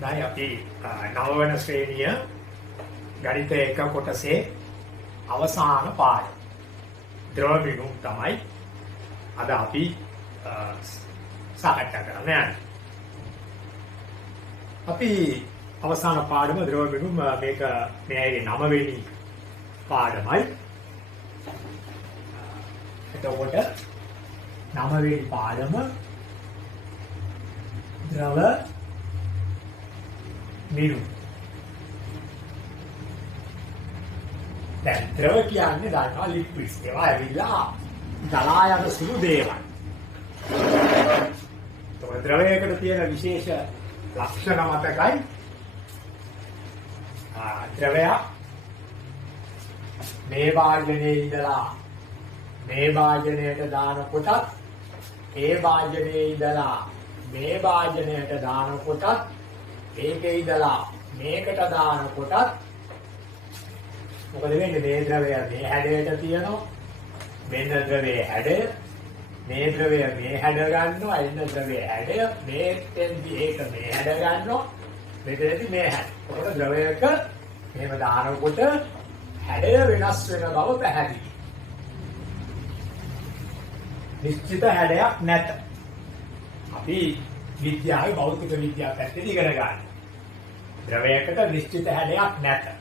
දැන් අපි නවවන ශ්‍රේණිය ගණිත එක කොටසේ අවසාන පාඩම ද්‍රව බිඳුම් තමයි අද අපි සාකච්ඡා කරන්නේ. අපි අවසාන පාඩම ද්‍රව බිඳුම් මේක මේගේ 9 වෙනි පාඩමයි. එතකොට 9 වෙනි පාඩම ද්‍රව බිඳුම්. දැන් ද්‍රව කියන්නේ දන්නවා ලික්විඩ්ස්. ඒවා ඇවිල්ලා ගලා යන සුළු දේවල්. ඒතකොට ද්‍රවයකට තියෙන විශේෂ ලක්ෂණ මතකයි. ද්‍රවය මේ වාජනයේ ඉඳලා මේ වාජනයට දානකොටත් ඒ වාජනයේ ඉඳලා මේ වාජනයට දානකොටත් ඒකේ ඉඳලා මේකට දානකොටත් මොකද වෙන්නේ? මේ ද්‍රවය මේ හැඩයට තියෙනවා. මෙන්න ද්‍රවයේ හැඩය. මේ ද්‍රවය මේ හැඩ ගන්නවා. එන්න ද්‍රවයේ හැඩය. මේෙන්දී ඒක මේ හැඩ ගන්නවා. මෙතනදී මේ හැඩ. ඒකට ද්‍රවයක එහෙම දානකොට හැඩය වෙනස් වෙන බව පැහැදිලි. නිශ්චිත හැඩයක් නැත. අපි විද්‍යාවේ භෞතික විද්‍යාව පැත්තේ ඉගෙන ගන්න. ද්‍රවයකට නිශ්චිත හැඩයක් නැත.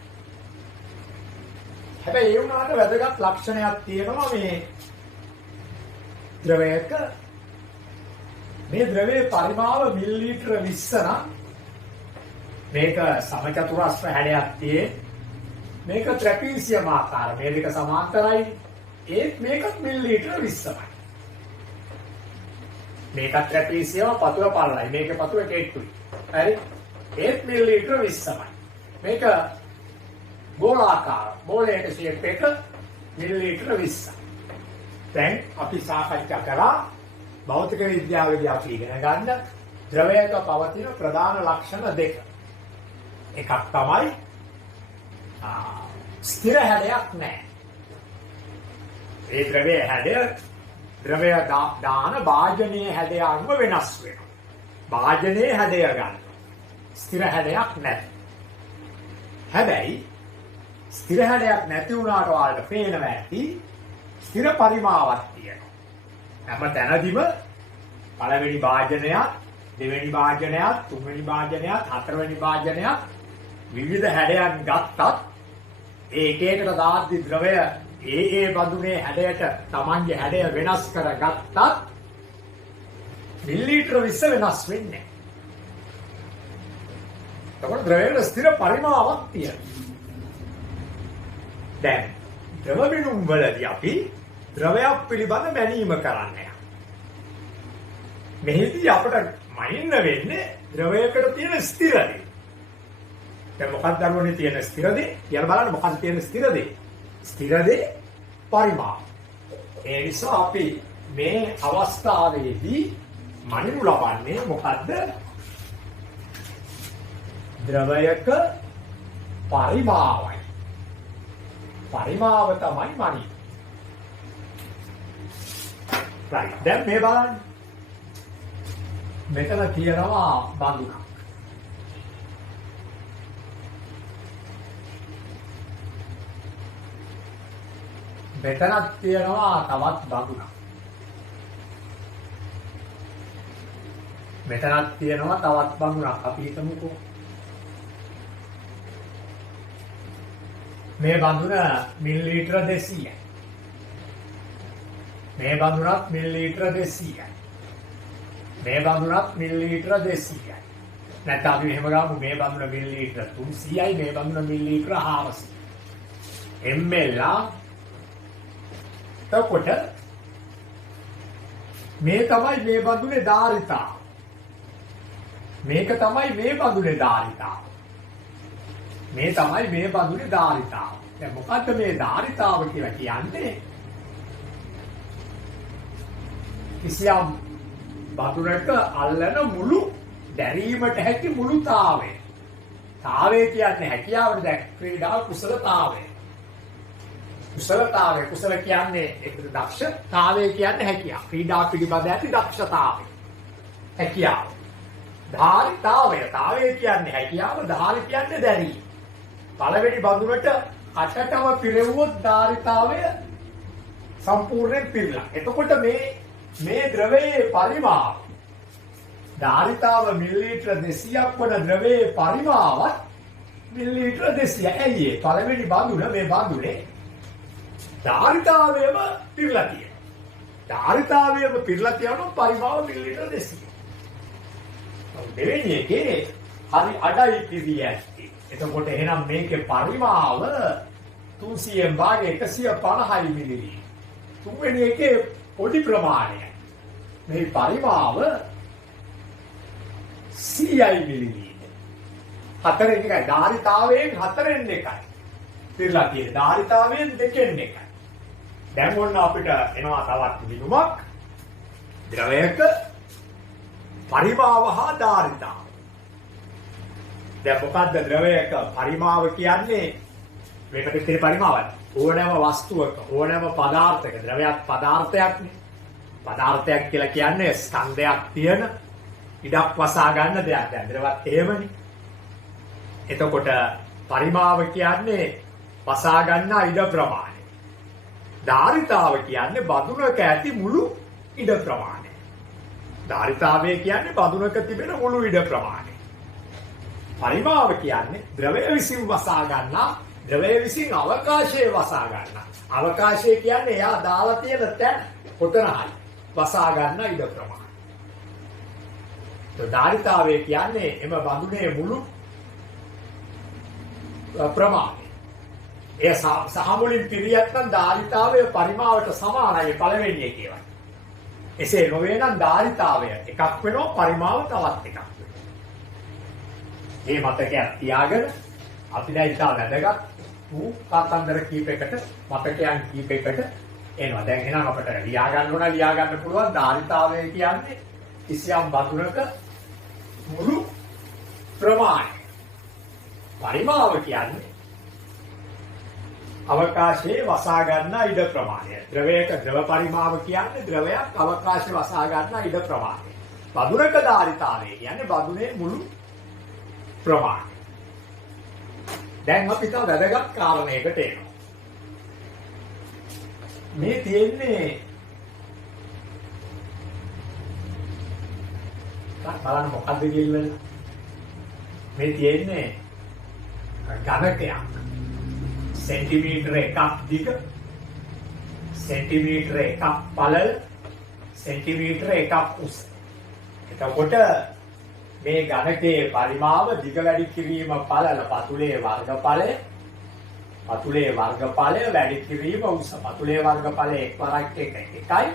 හැබැයි ඒ වුණාට වැදගත් ලක්ෂණයක් තියෙනවා මේ ද්‍රවයක. මේ ද්‍රවයේ පරිමාව මිලිලීටර 20 නම් මේක සමචතුරස්‍ර හැඩයක් තියෙන්නේ. මේක ට්‍රැපීසියම් ආකාර. මේ දෙක සමාන්තරයි. ඒත් මේකත් මිලිලීටර 20යි. මේකත් ට්‍රැපීසියම පතුල පළලයි. මේකේ පතුල කෙට්ටුයි. හරි? ඒත් මිලිලීටර 20යි. මේක ගෝලාකාර බෝලයක ෂේප් එක මිලිලීටර 20. දැන් අපි සාකච්ඡා කරා භෞතික විද්‍යාවේදී අපි ඉගෙන ගන්න ද්‍රවයක පවතින ප්‍රධාන ලක්ෂණ දෙක. එකක් තමයි ස්ථිර හැඩයක් නැහැ. ඒ ද්‍රවයේ හැඩය ද්‍රවය දාන වාජනීය හැඩය අනුව වෙනස් වෙනවා. වාජනීය හැඩය ගන්න. ස්ථිර හැඩයක් නැහැ. හැබැයි ස්ථිර හැඩයක් නැති වුණාට ඔයාලට පේනවා ඇති ස්ථිර පරිමාවක් තියෙනවා. හැම තැනදීම පළවෙනි වාජනයත්, දෙවෙනි වාජනයත්, තුන්වෙනි වාජනයත්, හතරවෙනි වාජනයත් විවිධ හැඩයන් ගත්තත් ඒ එක එකට දාද්දි ද්‍රවය ඒ බඳුනේ හැඩයට Tamange හැඩය වෙනස් කරගත්තත් මිලිලීටර 20 වෙනස් වෙන්නේ නැහැ. ඒකෝට ද්‍රවයේ ස්ථිර පරිමාවක් තියෙනවා. දැන් ද්‍රව බිඳුම් වලදී අපි ද්‍රවයක් පිළිබඳ මැනීම කරන්නේ. මෙහිදී අපිට මනින්න වෙන්නේ ද්‍රවයකට තියෙන ස්ථිර දේ. දැන් මොකක්ද අරමුණේ තියෙන ස්ථිර දේ? කියලා බලන්න මොකක්ද තියෙන ස්ථිර දේ? ස්ථිර දේ පරිමාව. ඒ නිසා අපි මේ අවස්ථාවේදී මනිනු ලබන්නේ මොකද්ද? ද්‍රවයක පරිමාවයි. පරිමාව තමයි මනි. right. දැන් මේ බලන්න. මෙතන තියෙනවා බඳුනක්. මෙතනක් තියෙනවා තවත් බඳුනක්. මෙතනක් තියෙනවා තවත් බඳුනක්. අපි හිතමුකෝ මේ බඳුන මිලිලීටර 200යි. මේ බඳුනත් මිලිලීටර 200යි. මේ බඳුනත් මිලිලීටර 200යි. නැත්නම් අපි මෙහෙම ගමු මේ බඳුන මිලිලීටර 300යි, මේ බඳුන මිලිලීටර 400යි. ml තකොට මේ තමයි මේ බඳුනේ ධාරිතාව. මේක තමයි මේ බඳුනේ ධාරිතාව. මේ තමයි මේ බඳුනේ ධාරිතාව. දැන් මොකද්ද මේ ධාරිතාව කියලා කියන්නේ? කිසියම් බඳුනක අල්ලන මුළු දැරීමට හැකි මුළුතාවය. තාවය කියන්නේ හැකියාවට දැක් ක්‍රීඩා කුසලතාවය. කුසලතාවය කුසල කියන්නේ ඒකට දක්ෂතාවය කියන්නේ හැකියාව. ක්‍රීඩා පිළිබඳ ඇති දක්ෂතාවය. හැකියාව. ධාරිතාවය. තාවය කියන්නේ හැකියාව, ධාරි කියන්නේ දැරීම. පළවෙනි බඳුනට අටටම පිරෙව්වොත් ධාරිතාවය සම්පූර්ණයෙන් පිරලා. එතකොට මේ ද්‍රවයේ පරිමාව ධාරිතාව මිලිලීටර 200ක් වන ද්‍රවයේ පරිමාවත් මිලිලීටර 200. ඇයි ඒ? පළවෙනි බඳුන මේ බඳුනේ ධාරිතාවයම පිරලා තියෙනවා. ධාරිතාවයම පිරලා තියෙනවා පරිමාව මිලිලීටර 200. දෙවෙනි එකේ හරි අඩයි පිරී ඇත්තේ. එතකොට එහෙනම් මේකේ පරිමාව 300න් භාගය 150යි මිලිලීටර. තුන්වෙනි එකේ පොඩි ප්‍රමාණය. මේ පරිමාව 100යි මිලිලීටර. හතරෙන් එකයි ධාරිතාවයෙන් හතරෙන් එකයි. පිරලා තියෙන ධාරිතාවයෙන් දෙකෙන් එකයි. දැන් ඔන්න අපිට එනවා තවත් විදුමක්. ද්‍රවයක පරිමාව හා ධාරිතාව. දැන් මොකද්ද ද්‍රවයක පරිමාව කියන්නේ? මේකට තියෙන පරිමාවයි. ඕනෑම වස්තුවක ඕනෑම පදාර්ථයක ද්‍රවයක් පදාර්ථයක්නේ. පදාර්ථයක් කියලා කියන්නේ ස්කන්ධයක් තියෙන ඉඩක් වසා ගන්න දෙයක්. දැන් ද්‍රවත් එහෙමනේ. එතකොට පරිමාව කියන්නේ වසා ගන්න ඉඩ ප්‍රමාණය. ධාරිතාව කියන්නේ බඳුනක ඇති මුළු ඉඩ ප්‍රමාණය. ධාරිතාවය කියන්නේ බඳුනක තිබෙන මුළු ඉඩ ප්‍රමාණය. පරිමාව කියන්නේ ද්‍රවය විසින් වසා ගන්නා, ද්‍රවය විසින් අවකාශයේ වසා ගන්නා. අවකාශය කියන්නේ එයා දාලා තියෙන තැන කොතනයි වසා ගන්න ඉඩ ප්‍රමාණය. ධාරිතාවය කියන්නේ එම බඳුනේ මුළු ප්‍රමාණය. ඒ සහ මුලින් පිරියක් නම් ධාරිතාවය පරිමාවට සමානයි පළවෙනි එකේ වගේ. එසේ නොවේ නම් ධාරිතාවය එකක් වෙනවා, පරිමාව තවත් එකක් වෙනවා. මේ මතකයක් තියාගෙන අපි දැන් ඉතාල වැදගත් වූ කතන්දර කීපයකට මතකයන් කීපයකට එනවා. දැන් එහෙනම් අපිට ලියා ගන්න ඕන, ලියා ගන්න පුළුවන් ධාරිතාවය කියන්නේ කිසියම් බඳුනක මුළු ප්‍රමාණය. පරිමාව කියන්නේ අවකාශයේ වසා ගන්න ඉඩ ප්‍රමාණය. ද්‍රවයක ද්‍රව පරිමාව කියන්නේ ද්‍රවයක් අවකාශයේ වසා ගන්න ඉඩ ප්‍රමාණය. බඳුනක ධාරිතාවය කියන්නේ බඳුනේ මුළු ප්‍රමාණය. දැන් අපි තව වැදගත් කාරණයකට එනවා. මේ තියෙන්නේ බලන්න මොකද්ද කියලා. මේ තියෙන්නේ ඝනකයක්. සෙන්ටිමීටර එකක් දිග, සෙන්ටිමීටර එකක් පළල, සෙන්ටිමීටර එකක් උස. එතකොට මේ ඝනකයේ පරිමාව දිග වැඩි කිරීම පළල පතුලේ වර්ගඵලය, පතුලේ වර්ගඵලය වැඩි කිරීම උස. පතුලේ වර්ගඵලය එක්වරක් එකයි.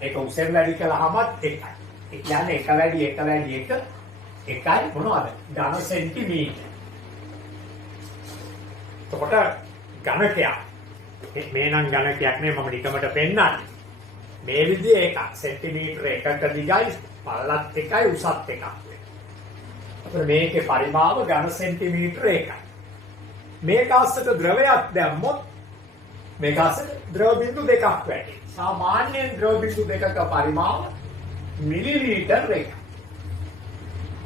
ඒක උසෙන් වැඩි කළාම එකයි. ඒ කියන්නේ එක වැඩි එකයි මොනවද? ඝන සෙන්ටිමීටර. එතකොට ඝනකයක්. මේ නම් ඝනකයක් නේ මම නිකමට පෙන්නන්නේ. මේ විදිහේ එකක් සෙන්ටිමීටර එකක දිගයි, පළලත් එකයි, උසත් එකක්. අපිට මේකේ පරිමාව ඝන සෙන්ටිමීටර එකයි. මේක අස්සට ද්‍රවයක් දැම්මොත් මේක අස්සට ද්‍රව බිඳු දෙකක් වැටේ. සාමාන්‍යයෙන් ද්‍රව බිඳු දෙකක පරිමාව මිලිලීටර එකයි.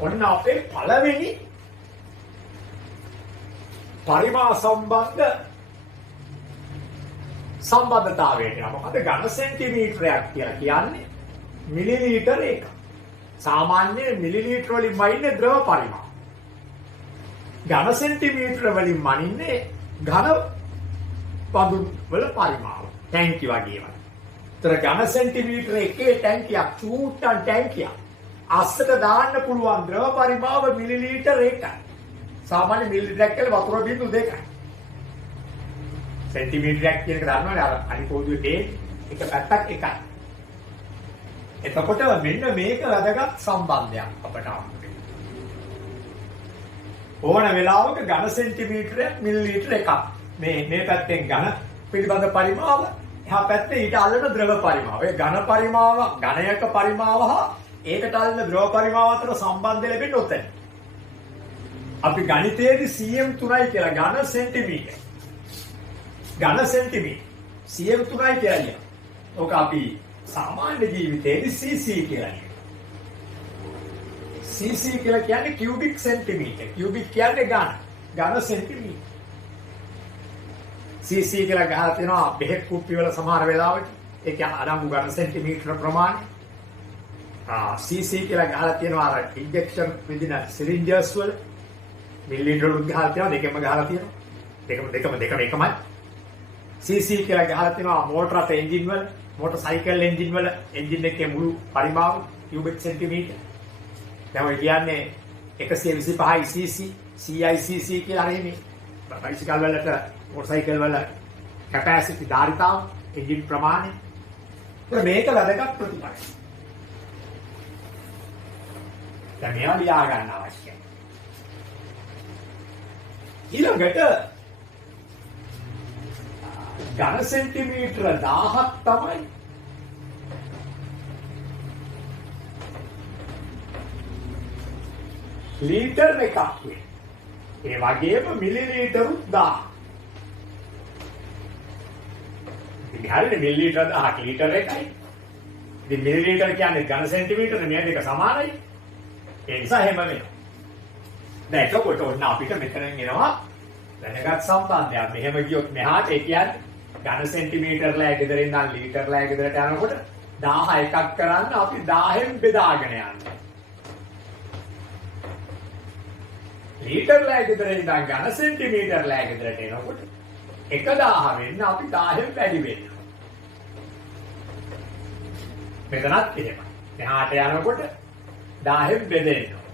ඔන්න අපේ පළවෙනි පරිමා සම්බන්ධතාවයට යනවා. මොකද ඝන සෙන්ටිමීටරයක් කියලා කියන්නේ මිලිලීටර එක. සාමාන්‍ය මිලිලීටර වලින් වයින්නේ ද්‍රව පරිමාව. ඝන සෙන්ටිමීටර වලින් මනින්නේ ඝන බඳුන් වල පරිමාව. ටැංකි වගේ වගේ. ඒතර ඝන සෙන්ටිමීටර එකේ ටැංකියක්, චූට්ටන් ටැංකියක්. අස්සට දාන්න පුළුවන් ද්‍රව පරිමාව මිලිලීටර එකයි. සාමාන්‍ය මිලිලීටරයක් කියලා වතුර බිඳු දෙකයි. සෙන්ටිමීටරයක් කියන එක දන්නවනේ අර අනිත් පොදුවේ එක පැත්තක් එකයි. එතකොට මෙන්න මේක වැදගත් සම්බන්ධයක් අපට හම්බුනේ. ඕන වෙලාවක ඝන සෙන්ටිමීටරයක් මිලිලීටර එකක්. මේ පැත්තෙන් ඝන පිළිබඳ පරිමාව, එහා පැත්තේ ඊට අල්ලන ද්‍රව පරිමාව. ඒ ඝන පරිමාව, ඝනයක පරිමාව හා ඒකට අල්ලන ද්‍රව පරිමාව අතර සම්බන්ධය ලැබෙන්නේ ඔතන. අපි ගණිතයේදී cm 3යි කියලා ඝන සෙන්ටිමීටර. ඝන සෙන්ටිමීටර cm 3යි කියන්නේ. ඕක අපි සාමාන්‍ය ජීවිතයේදී cc කියලා කියනවා. cc කියලා කියන්නේ cubic centimeter. cubic කියන්නේ ඝන සෙන්ටිමීටර්. cc කියලා ගහලා තියෙනවා බෙහෙත් කුප්පි වල සමහර වෙලාවට. ඒ කියන්නේ අඩංගු ඝන සෙන්ටිමීටර ප්‍රමාණය. cc කියලා ගහලා තියෙනවා අර ඉන්ජෙක්ෂන් විදින සිරින්ජර්ස් වල මිලිලීටර වල ගහලා තියෙනවා දෙකම ගහලා තියෙනවා. දෙකම එකමයි. cc කියලා ගහලා තියෙනවා මෝටර අත එන්ජින් වල මෝටර් සයිකල් එන්ජින් වල එන්ජින් එකේ මුළු පරිමාව cubic centimeter. දැන් ඔය කියන්නේ 125යි cc CICC කියලා හරිනේ. බයිසිකල් වලට මෝටර් සයිකල් වල කැපැසිටි ධාරිතාව එන්ජින් ප්‍රමාණය. මේක වැදගත් ප්‍රතිපලයි. දැන් මේවා ලියා ගන්න අවශ්‍යයි. ඊළඟට ඝන සෙන්ටිමීටර 1000ක් තමයි ලීටර් එකක් වෙන්නේ. ඒ වගේම මිලිලීටරුත් 1000. ඉතින් හරියට මිලිලීටර 1000ක් ලීටර එකයි. ඉතින් මිලිලීටර කියන්නේ ඝන සෙන්ටිමීටර මේ දෙක සමානයි. ඒ නිසා එහෙම වෙනවා. දැන් එතකොට ඔන්න අපිට මෙතනින් එනවා දැනගත් සම්බන්ධයක්. මෙහෙම ගියොත් මෙහාට ඒ කියන්නේ ඝන සෙන්ටිමීටර්ලා ගෙදර ඉඳන් ලීටර්ලා ගෙදරට යනකොට 1000 එකක් කරන්න අපි 1000න් බෙදාගෙන යනවා. ලීටර්ලා ගෙදර ඉඳන් ඝන සෙන්ටිමීටර්ලා ගෙදරට එනකොට 1000 වෙන්න අපි 1000න් වැඩි වෙනවා. මෙතනත් එහෙමයි. මෙහාට යනකොට 1000න් බෙදෙනවා.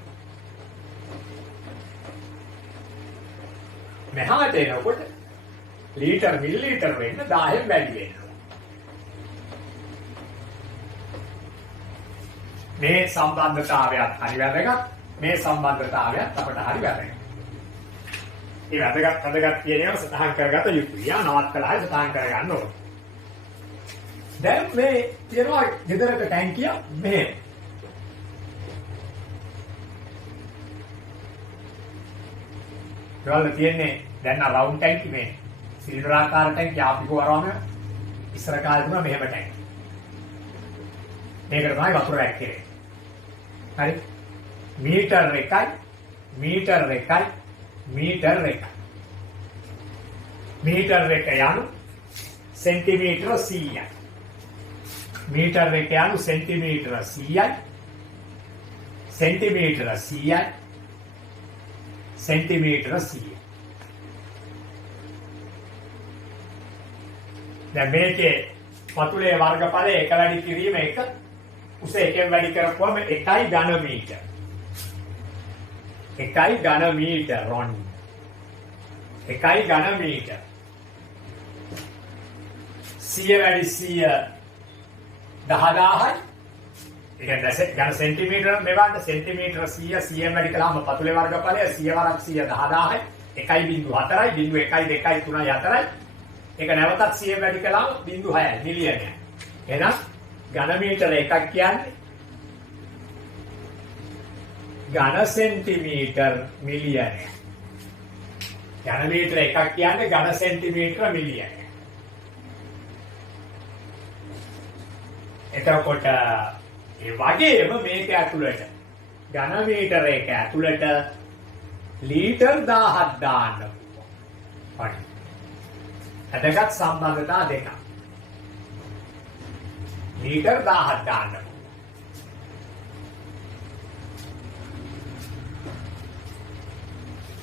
මෙහාට එනකොට ලීටර් මිලිලීටර් වෙන්න 10න් වැඩි වෙනවා. මේ සම්බන්ධතාවයත් හරි වැදගත්. මේ සම්බන්ධතාවයත් අපට හරි වැදගත්. ඒ වැදගත් කියන ඒවා සටහන් කරගත යුතුයි. නවත්තලා සටහන් කරගන්න ඕනේ. දැන් මේ තියෙනවා ගෙදරක ටැංකිය මෙහෙම. ඒවල තියෙන්නේ දැන් රවුන්ඩ් ටැංකි මේ සිලින්ඩරාකාර ටැංකි අපි ගොරවම ඉස්සර කාලේ තිබුණා මෙහෙම ටැංකි. මේකට තමයි වතුර වැක්කේ. හරි. මීටර් එකයි මීටර් එක යනු සෙන්ටිමීටර 100යි. මීටර් එක යනු සෙන්ටිමීටර 100යි. සෙන්ටිමීටර 100යි. සෙන්ටිමීටර 100. දැන් මේකේ පතුලේ වර්ගඵලය එක වැඩි කිරීම එක උස එකෙන් වැඩි කරපුවම 1 ඝන මීටර. 1 ඝන මීටර රොන්. 1 ඝන මීටර. 100 වැඩි 100 10000යි. ඒ කියන්නේ ඝන සෙන්ටිමීටර මෙවන්න සෙන්ටිමීටර 100 100 වැඩි කළාම පතුලේ වර්ගඵලය 100 වරක් 100 10000යි 1.4යි 1 2 3 4යි ඒක නැවතත් 100 වැඩි කළාම 0.6යි මිලියනයි. එහෙනම් ඝන මීටර එකක් කියන්නේ ඝන සෙන්ටිමීටර මිලියනයි. ඝන මීටර එකක් කියන්නේ ඝන සෙන්ටිමීටර මිලියනයි. එතකොට ඒ වගේම මේක ඇතුළට ඝන මීටර එක ඇතුළට ලීටර් 1000ක් දාන්න පුළුවන්. හරි. අදගත් සම්බන්ධතා දෙකක්. ලීටර් 1000ක් දාන්න පුළුවන්.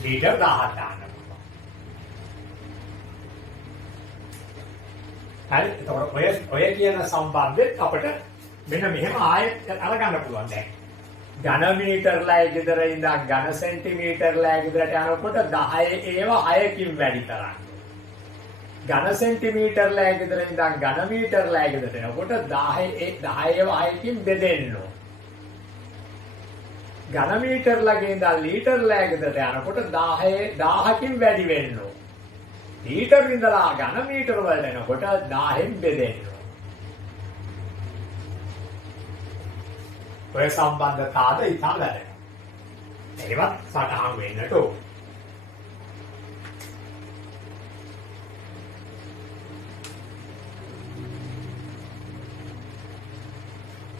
ලීටර් 1000ක් දාන්න පුළුවන්. හරි. එතකොට ඔය කියන සම්බන්ධෙත් අපිට මෙන්න මෙහෙම ආයෙත් අරගන්න පුළුවන් දැන්. ඝන මීටර්ලා ගෙදර ඉඳන් ඝන සෙන්ටිමීටර්ලා ගෙදරට යනකොට 10 ඒවා 6කින් වැඩි කරන්න. ඝන සෙන්ටිමීටර්ලා ගෙදර ඉඳන් ඝන මීටර්ලා ගෙදරට යනකොට 10 ඒවා 6කින් බෙදෙන්න ඕන. ඝන මීටර්ලා ගෙදර ලීටර්ලා ගෙදරට යනකොට 1000කින් වැඩි වෙන්න ඕන. ලීටර් ඉඳලා ඝන මීටර වලට එනකොට 1000න් බෙදෙන්න ඕන. ඔය සම්බන්ධතාවද ඉතා වැදගත්. ඒවත් සටහන් වෙන්නට ඕන.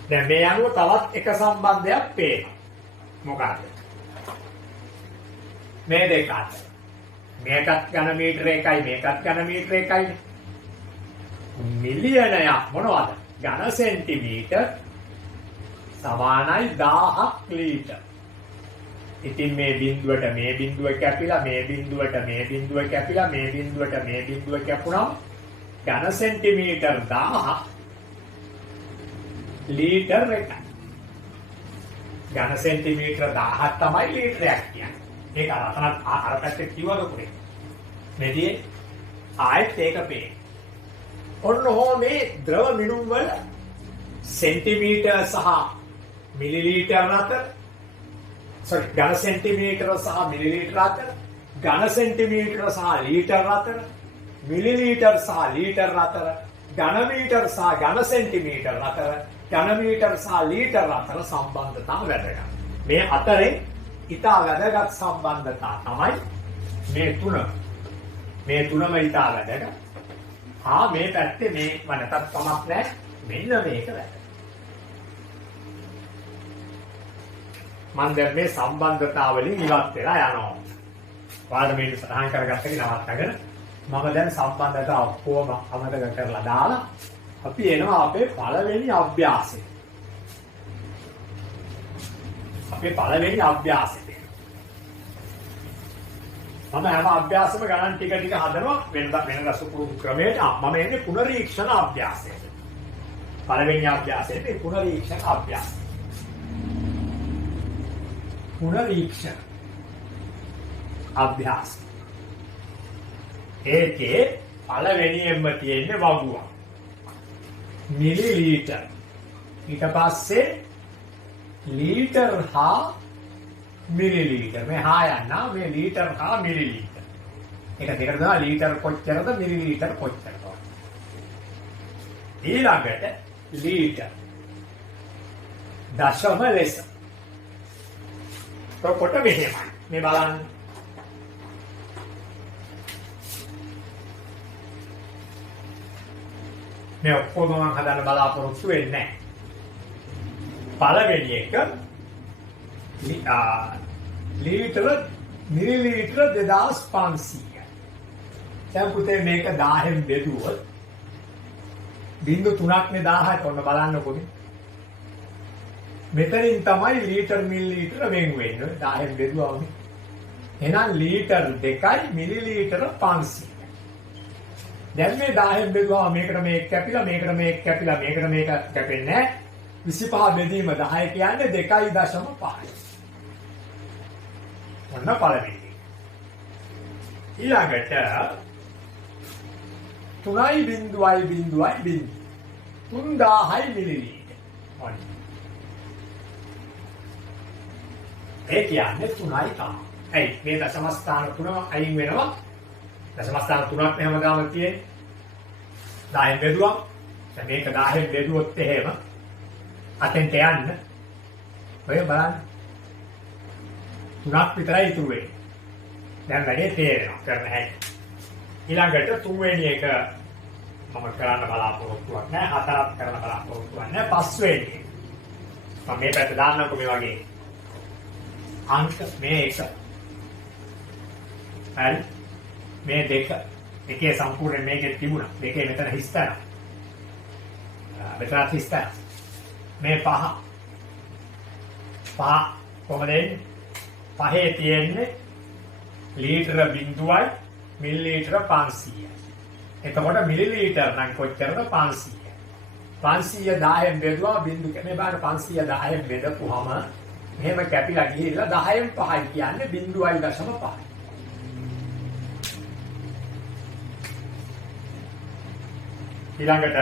දැන් මේ අනුව තවත් එක සම්බන්ධයක් පේනවා. මොකක්ද? මේ දෙක අතර. මේකත් ඝන මීටර එකයි මේකත් ඝන මීටර එකයි. මිලියනයක් මොනවද? ඝන සෙන්ටිමීටර් සමානයි 1000ක් ලීටර්. ඉතින් මේ බිඳුවට මේ බිඳුව කැපිලා මේ බිඳුවට මේ බිඳුව කැපිලා මේ බිඳුවට මේ බිඳුව කැපුණා ඝන සෙන්ටිමීටර් 1000 ලීටර් එකයි. ඝන සෙන්ටිමීටර 1000ක් තමයි ලීටරයක් කියන්නේ. ඒක අර පැත්තේ කිව්වද කොහෙද? මෙදී ආයෙත් ඒක පේ. ඔන්න මේ ද්‍රව මිනුම් වල සෙන්ටිමීටර සහ මිලිලීටර අතර ඝන සෙන්ටිමීටර සහ මිලිලීටර අතර ඝන සෙන්ටිමීටර සහ ලීටර අතර මිලිලීටර සහ ලීටර අතර ඝන මීටර සහ ඝන සෙන්ටිමීටර අතර ඝන මීටර සහ ලීටර අතර සම්බන්ධතාව වැදගත්. මේ අතරේ ඉතා වැදගත් සම්බන්ධතාව තමයි මේ තුන. මේ තුනම ඉතා වැදගත්. මේ පැත්තේ මේ වනතත් කමක් නැහැ. මෙන්න මේක වැදගත්. මම දැන් මේ සම්බන්ධතාව වලින් ඉවත් වෙලා යනවා. ඔයාලා මේක සටහන් කරගත්ත එක නවත්තගෙන මම දැන් සම්බන්ධතාව ඔක්කොම අමතක කරලා දාලා අපි එනවා අපේ පළවෙනි අභ්‍යාසෙට. අපේ පළවෙනි අභ්‍යාසෙට. මම හැම අභ්‍යාසෙම ගණන් ටික ටික හදනවා වෙන රසපුරුදු ක්‍රමයට. මම එන්නේ පුනරීක්ෂණ අභ්‍යාසයට. පළවෙනි අභ්‍යාසයේ පුනරීක්ෂණ අභ්‍යාසය. පුනරීක්ෂණ අභ්‍යාස. ඒකේ පළවෙනියෙන්ම තියෙන්නේ වගුවක්. මිලිලීටර්. ඊට පස්සේ ලීටර් හා මිලිලීටර්. මේ යනවා මේ ලීටර් හා මිලිලීටර්. ඒක දෙකට දාලා ලීටර් කොච්චරද මිලිලීටර් කොච්චරද. ඊළඟට ලීටර්. දශම ලෙස. කොට මෙහෙමයි. මේ බලන්න. මේ ඔක්කොම මම හදන්න බලාපොරොත්තු වෙන්නේ නැහැ. පළවෙනි එක ලීටර මිලිලීටර 2500යි. දැන් පුතේ මේක 1000න් බෙදුවොත් බිංදු 3ක්නේ 1000ට ඔන්න බලන්නකො. මෙතනින් තමයි ලීටර් මිලිලීටර වෙන් වෙන්නේ 1000න් බෙදුවම. එහෙනම් ලීටර් 2යි මිලිලීටර 500. දැන් මේ 1000න් බෙදුවම මේකට මේක කැපිලා මේකට මේක කැපිලා මේකට මේක කැපෙන්නේ නැහැ. 25 බෙදීම 10 කියන්නේ 2.5. ඔන්න පළවෙනි. ඊළඟට 3.0.0 3000යි මිලිලීටර. ඔන්න. ඒ කියන්නේ 3යි තමයි. ඇයි මේ දශම ස්ථාන තුනම අයින් වෙනවා. දශම ස්ථාන තුනක් හැමදාම තියෙන්නේ. 10න් බෙදුවා. දැන් මේක 10න් බෙදුවොත් එහෙම අතෙන්ට යන්න. ඔය බලන්න. 3ක් විතරයි ඉතුරු වෙන්නේ. දැන් වැඩේ තේරෙනවා කරන්න හැටි. ඊළඟට තුන්වෙනි එක මම කරන්න බලාපොරොත්තුවක් නැහැ. හතරක් කරන්න බලාපොරොත්තුවක් නැහැ. පස්වෙනි. මම මේ පැත්ත දාන්නකො මේ වගේ. අංක මේ 1. හරි. මේ 2. එකේ සම්පූර්ණ මේකේ තිබුණා. දෙකේ මෙතන හිස්තන. මෙතන හිස්තන. මේ 5. කොහොමද? 5 තියෙන්නේ ලීටර 0.0යි මිලිලීටර 500යි. එතකොට මිලිලීටර නම් කොච්චරද 500. 500 10න් බෙදුවා බිංදු මේ බාර 500 10න් බෙදපුවාම මෙහෙම කැපිලා ගිහිල්ලා 10න් 5යි කියන්නේ 0.5. ඊළඟට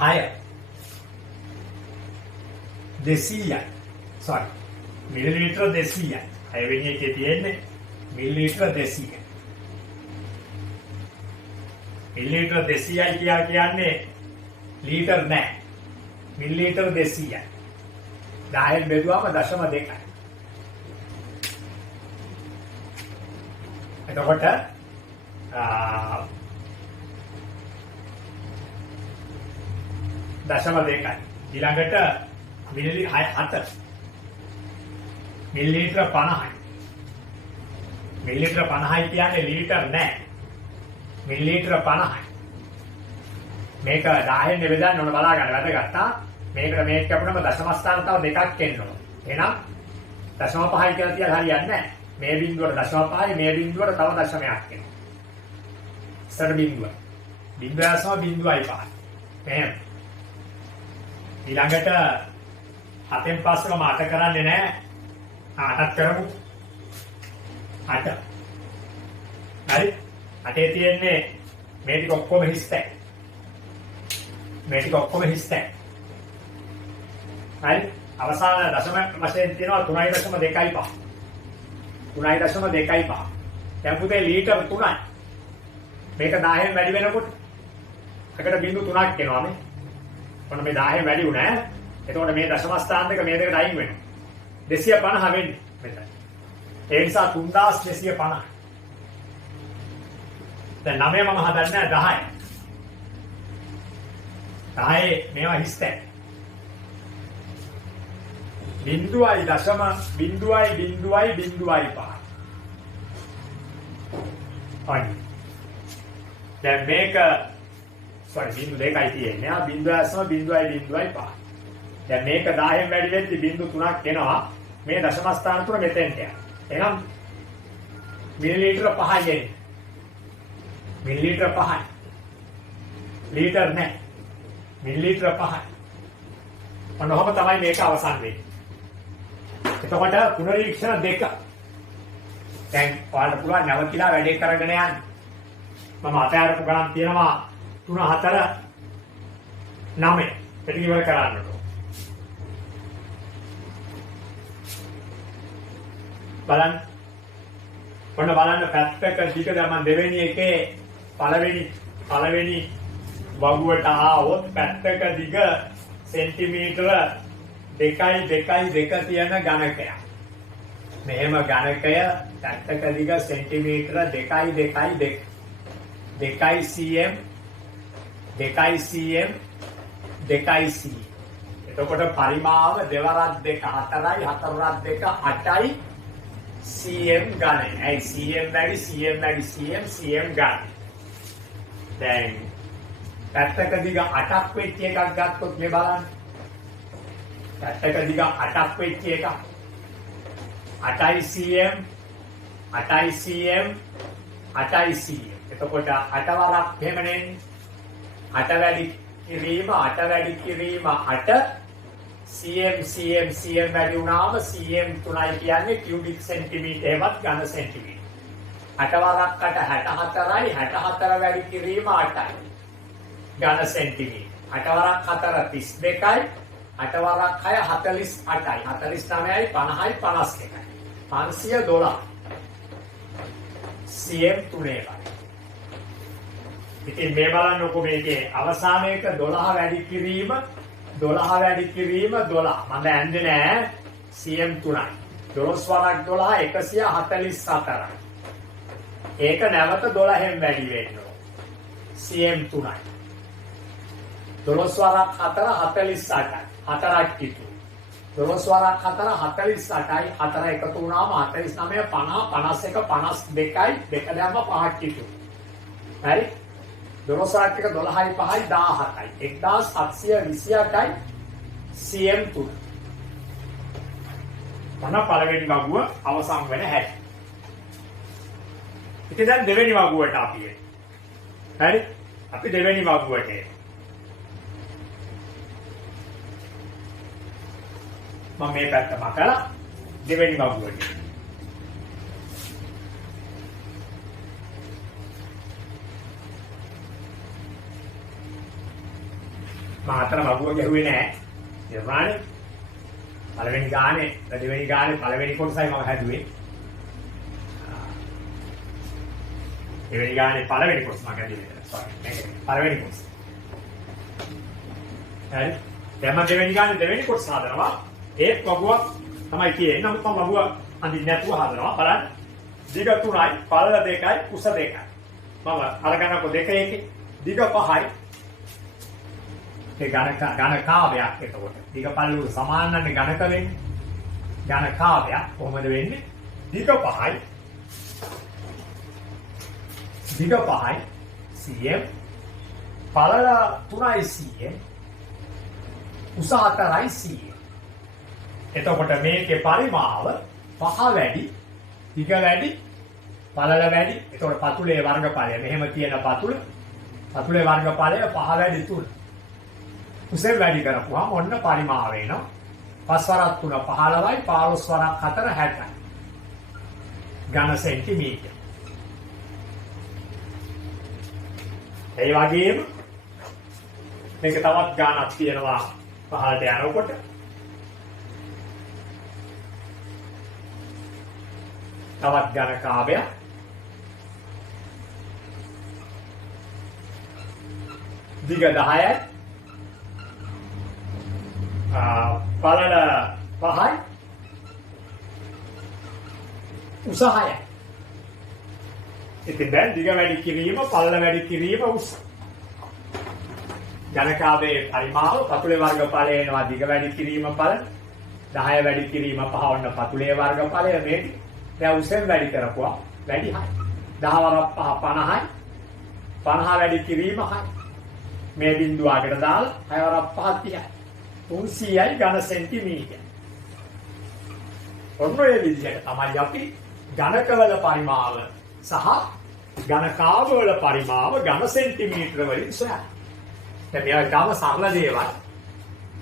6 200යි. sorry. මිලිලීටර 200යි. 6 වෙනි එකේ තියෙන්නේ මිලිලීටර 200යි. මිලිලීටර 200යි කියන්නේ ලීටර් නෑ. මිලිලීටර 200යි. 10න් බෙදුවාම 0.2යි. එතකොට 0.2යි. ඊළඟට මිලි 7 මිලිලීටර 50යි. මිලිලීටර 50යි කියන්නේ ලීටර් නෑ. මිලිලීටර 50යි. මේක 10න් බෙදන්න ඕන බලා ගන්න වැදගත්තා. මේකට මේක කැපුණම දශම ස්ථාන තව දෙකක් එන්න ඕන. එහෙනම් 0.5 කියලා තියලා හරියන්නේ නැහැ. මේ බිඳුවට 0.5යි මේ බිඳුවට තව දශමයක් එනවා. ඉස්සර බිඳුව. බිඳුවසම බිඳුවයි 5. එහෙනම් ඊළඟට 7න් පස්සේම 8 කරන්නේ නැහැ. 8ක් කරමු. 8. හරි. 8 තියෙන්නේ මේ ටික ඔක්කොම හිස්තැ. මේ ටික ඔක්කොම හිස්තැ. හරි. අවසාන දශම වශයෙන් තියෙනවා 3.25. 3.25. දැන් පුතේ ලීටර් 3යි. මේක 10න් වැඩි වෙනකොට එකට බිංදු 3ක් එනවා නේ. ඔන්න මේ 10න් වැඩි වුණා. එතකොට මේ දශම ස්ථාන දෙක මේ දෙකට අයින් වෙනවා. 250 වෙන්නේ මෙතන. ඒ නිසා 3250. දැන් 9 මම හදන්නේ 10. 10 මේවා හිස්තැ. බිඳුවයි දශම බිඳුවයි 5. හරි. දැන් මේක බිඳු දෙකයි තියෙන්නේ. ආ බිඳුවසම බිඳුවයි 5. දැන් මේක 10න් වැඩි වෙද්දි බිඳු 3ක් එනවා. මේ දශම ස්ථාන තුන මෙතෙන්ට යනවා. එහෙනම් මිලිලීටර 5යි එන්නේ. මිලිලීටර 5යි. ලීටර් නෑ. මිලිලීටර 5යි. ඔන්න ඔහම තමයි මේක අවසන් වෙන්නේ. එතකොට පුනරීක්ෂණ 2. දැන් ඔයාලට පුළුවන් නැවතිලා වැඩේ කරගෙන යන්න. මම අතහැරපු ගණන් තියෙනවා 3 4 9. ඒක ඉවර කරන්න ඕන. බලන්න. ඔන්න බලන්න පැත්තක දිග දැන් දෙවෙනි එකේ පළවෙනි වගුවට ආවොත් පැත්තක දිග සෙන්ටිමීටර 2.2 තියෙන ගණකයක්. මෙහෙම ගණකය පැත්තක දිග සෙන්ටිමීටර 2.2 2 cm 2 cm 2 cm. එතකොට පරිමාව දෙවරක් 2 4යි 4ක් 2 8යි cm ගණන්. ඒ cm වැඩි cm ගණන්. දැන් පැත්තක දිග 8ක් වෙච්ච එකක් ගත්තොත් මේ බලන්න. පැත්තක දිග 8ක් වෙච්ච එක 8යි cm 8යි cm 8යි cm. එතකොට 8 වරක් එහෙමනේ. 8 වැඩි කිරීම 8 cm වැඩි වුණාම cm 3යි කියන්නේ කියුබික් සෙන්ටිමීටර් එවත් ඝන සෙන්ටිමීටර්. 8 වරක් 8 64යි 64 වැඩි කිරීම 8යි ඝන සෙන්ටිමීටර්. 8 වරක් 4 32යි 8 වරක් 6 48යි 49යි 50යි 52යි 512 cm 3යි. ඉතින් මේ බලන්නකො මේකේ අවසානයේක 12 වැඩි කිරීම 12 මම ඇන්නේ නෑ cm 3යි. 12 වරක් 12 144යි. ඒක නැවත 12න් වැඩි වෙන්න ඕන. cm 3යි. 12 වරක් 4 48යි. 4ක් කිතු. 12 වරක් 4 48යි. 4 එකතු වුණාම 49 50 51 52යි. දෙක දැම්ම 5ක් කිතු. හරි? 12 එක 12යි 5යි 17යි 1728යි cm 3. මොන පළවෙනි වගුව අවසන් වෙන හැටි. ඉතින් දැන් දෙවෙනි වගුවට අපි එන්නේ. හරි? අපි දෙවෙනි වගුවට එන්නේ. මම මේ පැත්ත මකලා දෙවෙනි වගුවට එන්නේ. මාතර වගුව ගැහුවේ නෑ. නිර්මාණය. පළවෙනි ගානේ, දෙවෙනි ගානේ පළවෙනි කොටසයි මම හැදුවේ. දෙවෙනි ගානේ පළවෙනි කොටස මම හැදුවේ. පළවෙනි කොටස. හරි. දැන් මම දෙවෙනි ගානේ දෙවෙනි කොටස හදනවා. ඒ වගුව තමයි කියන්නේ. නමුත් මම වගුව අඳින්නේ නැතුව හදනවා. බලන්න. දිග 3යි, පළල 2යි, උස 2යි. මම අරගන්නකො 2 එකේ දිග 5යි ඒ ඝනකාවයක් එතකොට. දිග පළල සමානන්නේ ඝනක වෙන්නේ. ඝනකාවයක් කොහොමද වෙන්නේ? දිග 5යි. දිග 5යි cm. පළල 3යි cm. උස 4යි cm. එතකොට මේකේ පරිමාව 5 වැඩි, දිග වැඩි, පළල වැඩි. එතකොට පතුලේ වර්ගඵලය මෙහෙම තියෙන පතුලේ වර්ගඵලය 5 වැඩි 3. උසෙන් වැඩි කරපුවාම ඔන්න පරිමාව වෙනවා. 5 වරක් 3 15යි, 15 වරක් 4 60යි. ඝන සෙන්ටිමීටර. ඒ වගේම මේක තවත් ගානක් තියෙනවා පහළට යනකොට. තවත් ඝනකාවයක්. දිග 10යි. පළල 5යි. උස 6යි. ඉතින් දැන් දිග වැඩි කිරීම, පළල වැඩි කිරීම, උස. ඝනකාවේ පරිමාව පතුලේ වර්ගඵලය එනවා දිග වැඩි කිරීම පළල. 10 වැඩි කිරීම 5 වන්න පතුලේ වර්ගඵලය මේක. දැන් උසෙන් වැඩි කරපුවා වැඩි 6. 10 වරක් 5 50යි. 50 වැඩි කිරීම 6. මේ බිඳුවකට දාලා 6 වරක් 5 30යි. 300යි ඝන සෙන්ටිමීටර. ඔන්න ඔය විදිහට තමයි අපි ඝනකවල පරිමාව සහ ඝනකාවවල පරිමාව ඝන සෙන්ටිමීටර වලින් සොයන්නේ. දැන් මේවා ගාම සරල දේවල්.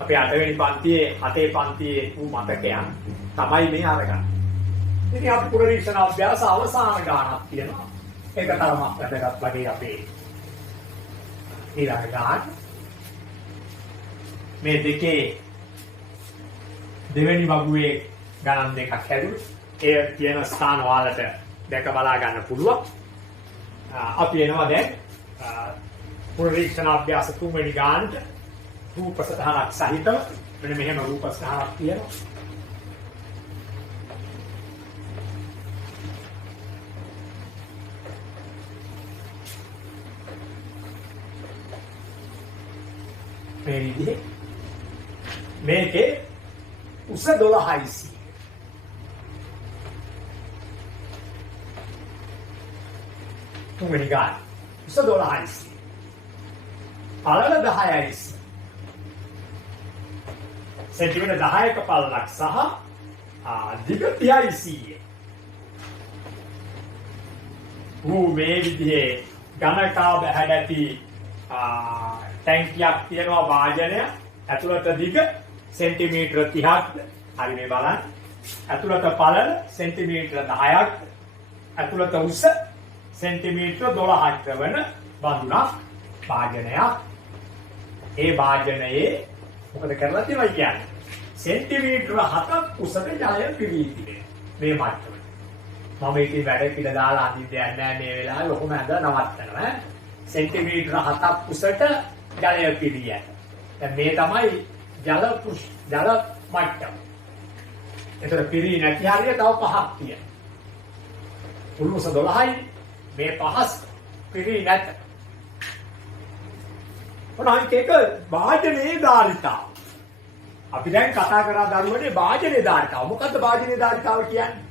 අපි 8 වෙනි පන්තියේ 7 පන්තියේ වූ මතකයන් තමයි මේ අරගන්නේ. ඉතින් අපි පුරරීක්ෂණ අභ්‍යාස අවසාන ගානක් තියෙනවා. ඒක තරමක් වැදගත් වගේ අපේ ඊළඟ ගාන. මේ දෙකේ දෙවෙනි වගුවේ ගණන් දෙකක් හැදුවා. ඒ තියෙන ස්ථාන වලට දැක බලා ගන්න පුළුවන්. අපි එනවා දැන් පුරරීක්ෂණ අභ්‍යාස 3 වෙනි ගානට රූප සටහනක් සහිතව. මෙන්න මෙහෙම රූප සටහනක් තියෙනවා. මේ විදිහේ මේකේ උස 12යි c. තුන්වෙනි ගාන උස 12යි c. පළල 10යි c. සෙන්ටිමීටර 10ක පළලක් සහ දිග 30යි c. මේ විදිහේ ඝනකාව හැඩැති ටැංකියක් තියෙනවා වාජනය. ඇතුළත දිග සෙන්ටිමීටර 30ක්. හරි මේ බලන්න. ඇතුළත පළල සෙන්ටිමීටර 10ක්. ඇතුළත උස සෙන්ටිමීටර 12ක් වන බඳුනක් වාජනයක්. ඒ වාජනයේ මොකද කරලා තියෙනවා කියන්නේ? සෙන්ටිමීටර 7ක් උසට ජලය පිරී තිබෙනවා. මේ මට්ටමේ. මම ඒකේ වැඩ පිළ දාලා අඳින්න යන්නේ නැහැ මේ වෙලාවේ. ඔහොම ඇඳ නවත්තනවා. සෙන්ටිමීටර 7ක් උසට ජලය පිරී යන. දැන් මේ තමයි ජල මට්ටම. ඒතර පිරී නැති හරිය තව 5ක් තියෙනවා. උල්ලුස 12යි මේ 5ස් පිරී නැත. ඔනයික එක වාජනයේ ධාරිතාව. අපි දැන් කතා කරා දරුවනේ වාජනයේ ධාරිතාව. මොකද්ද වාජනයේ ධාරිතාව කියන්නේ?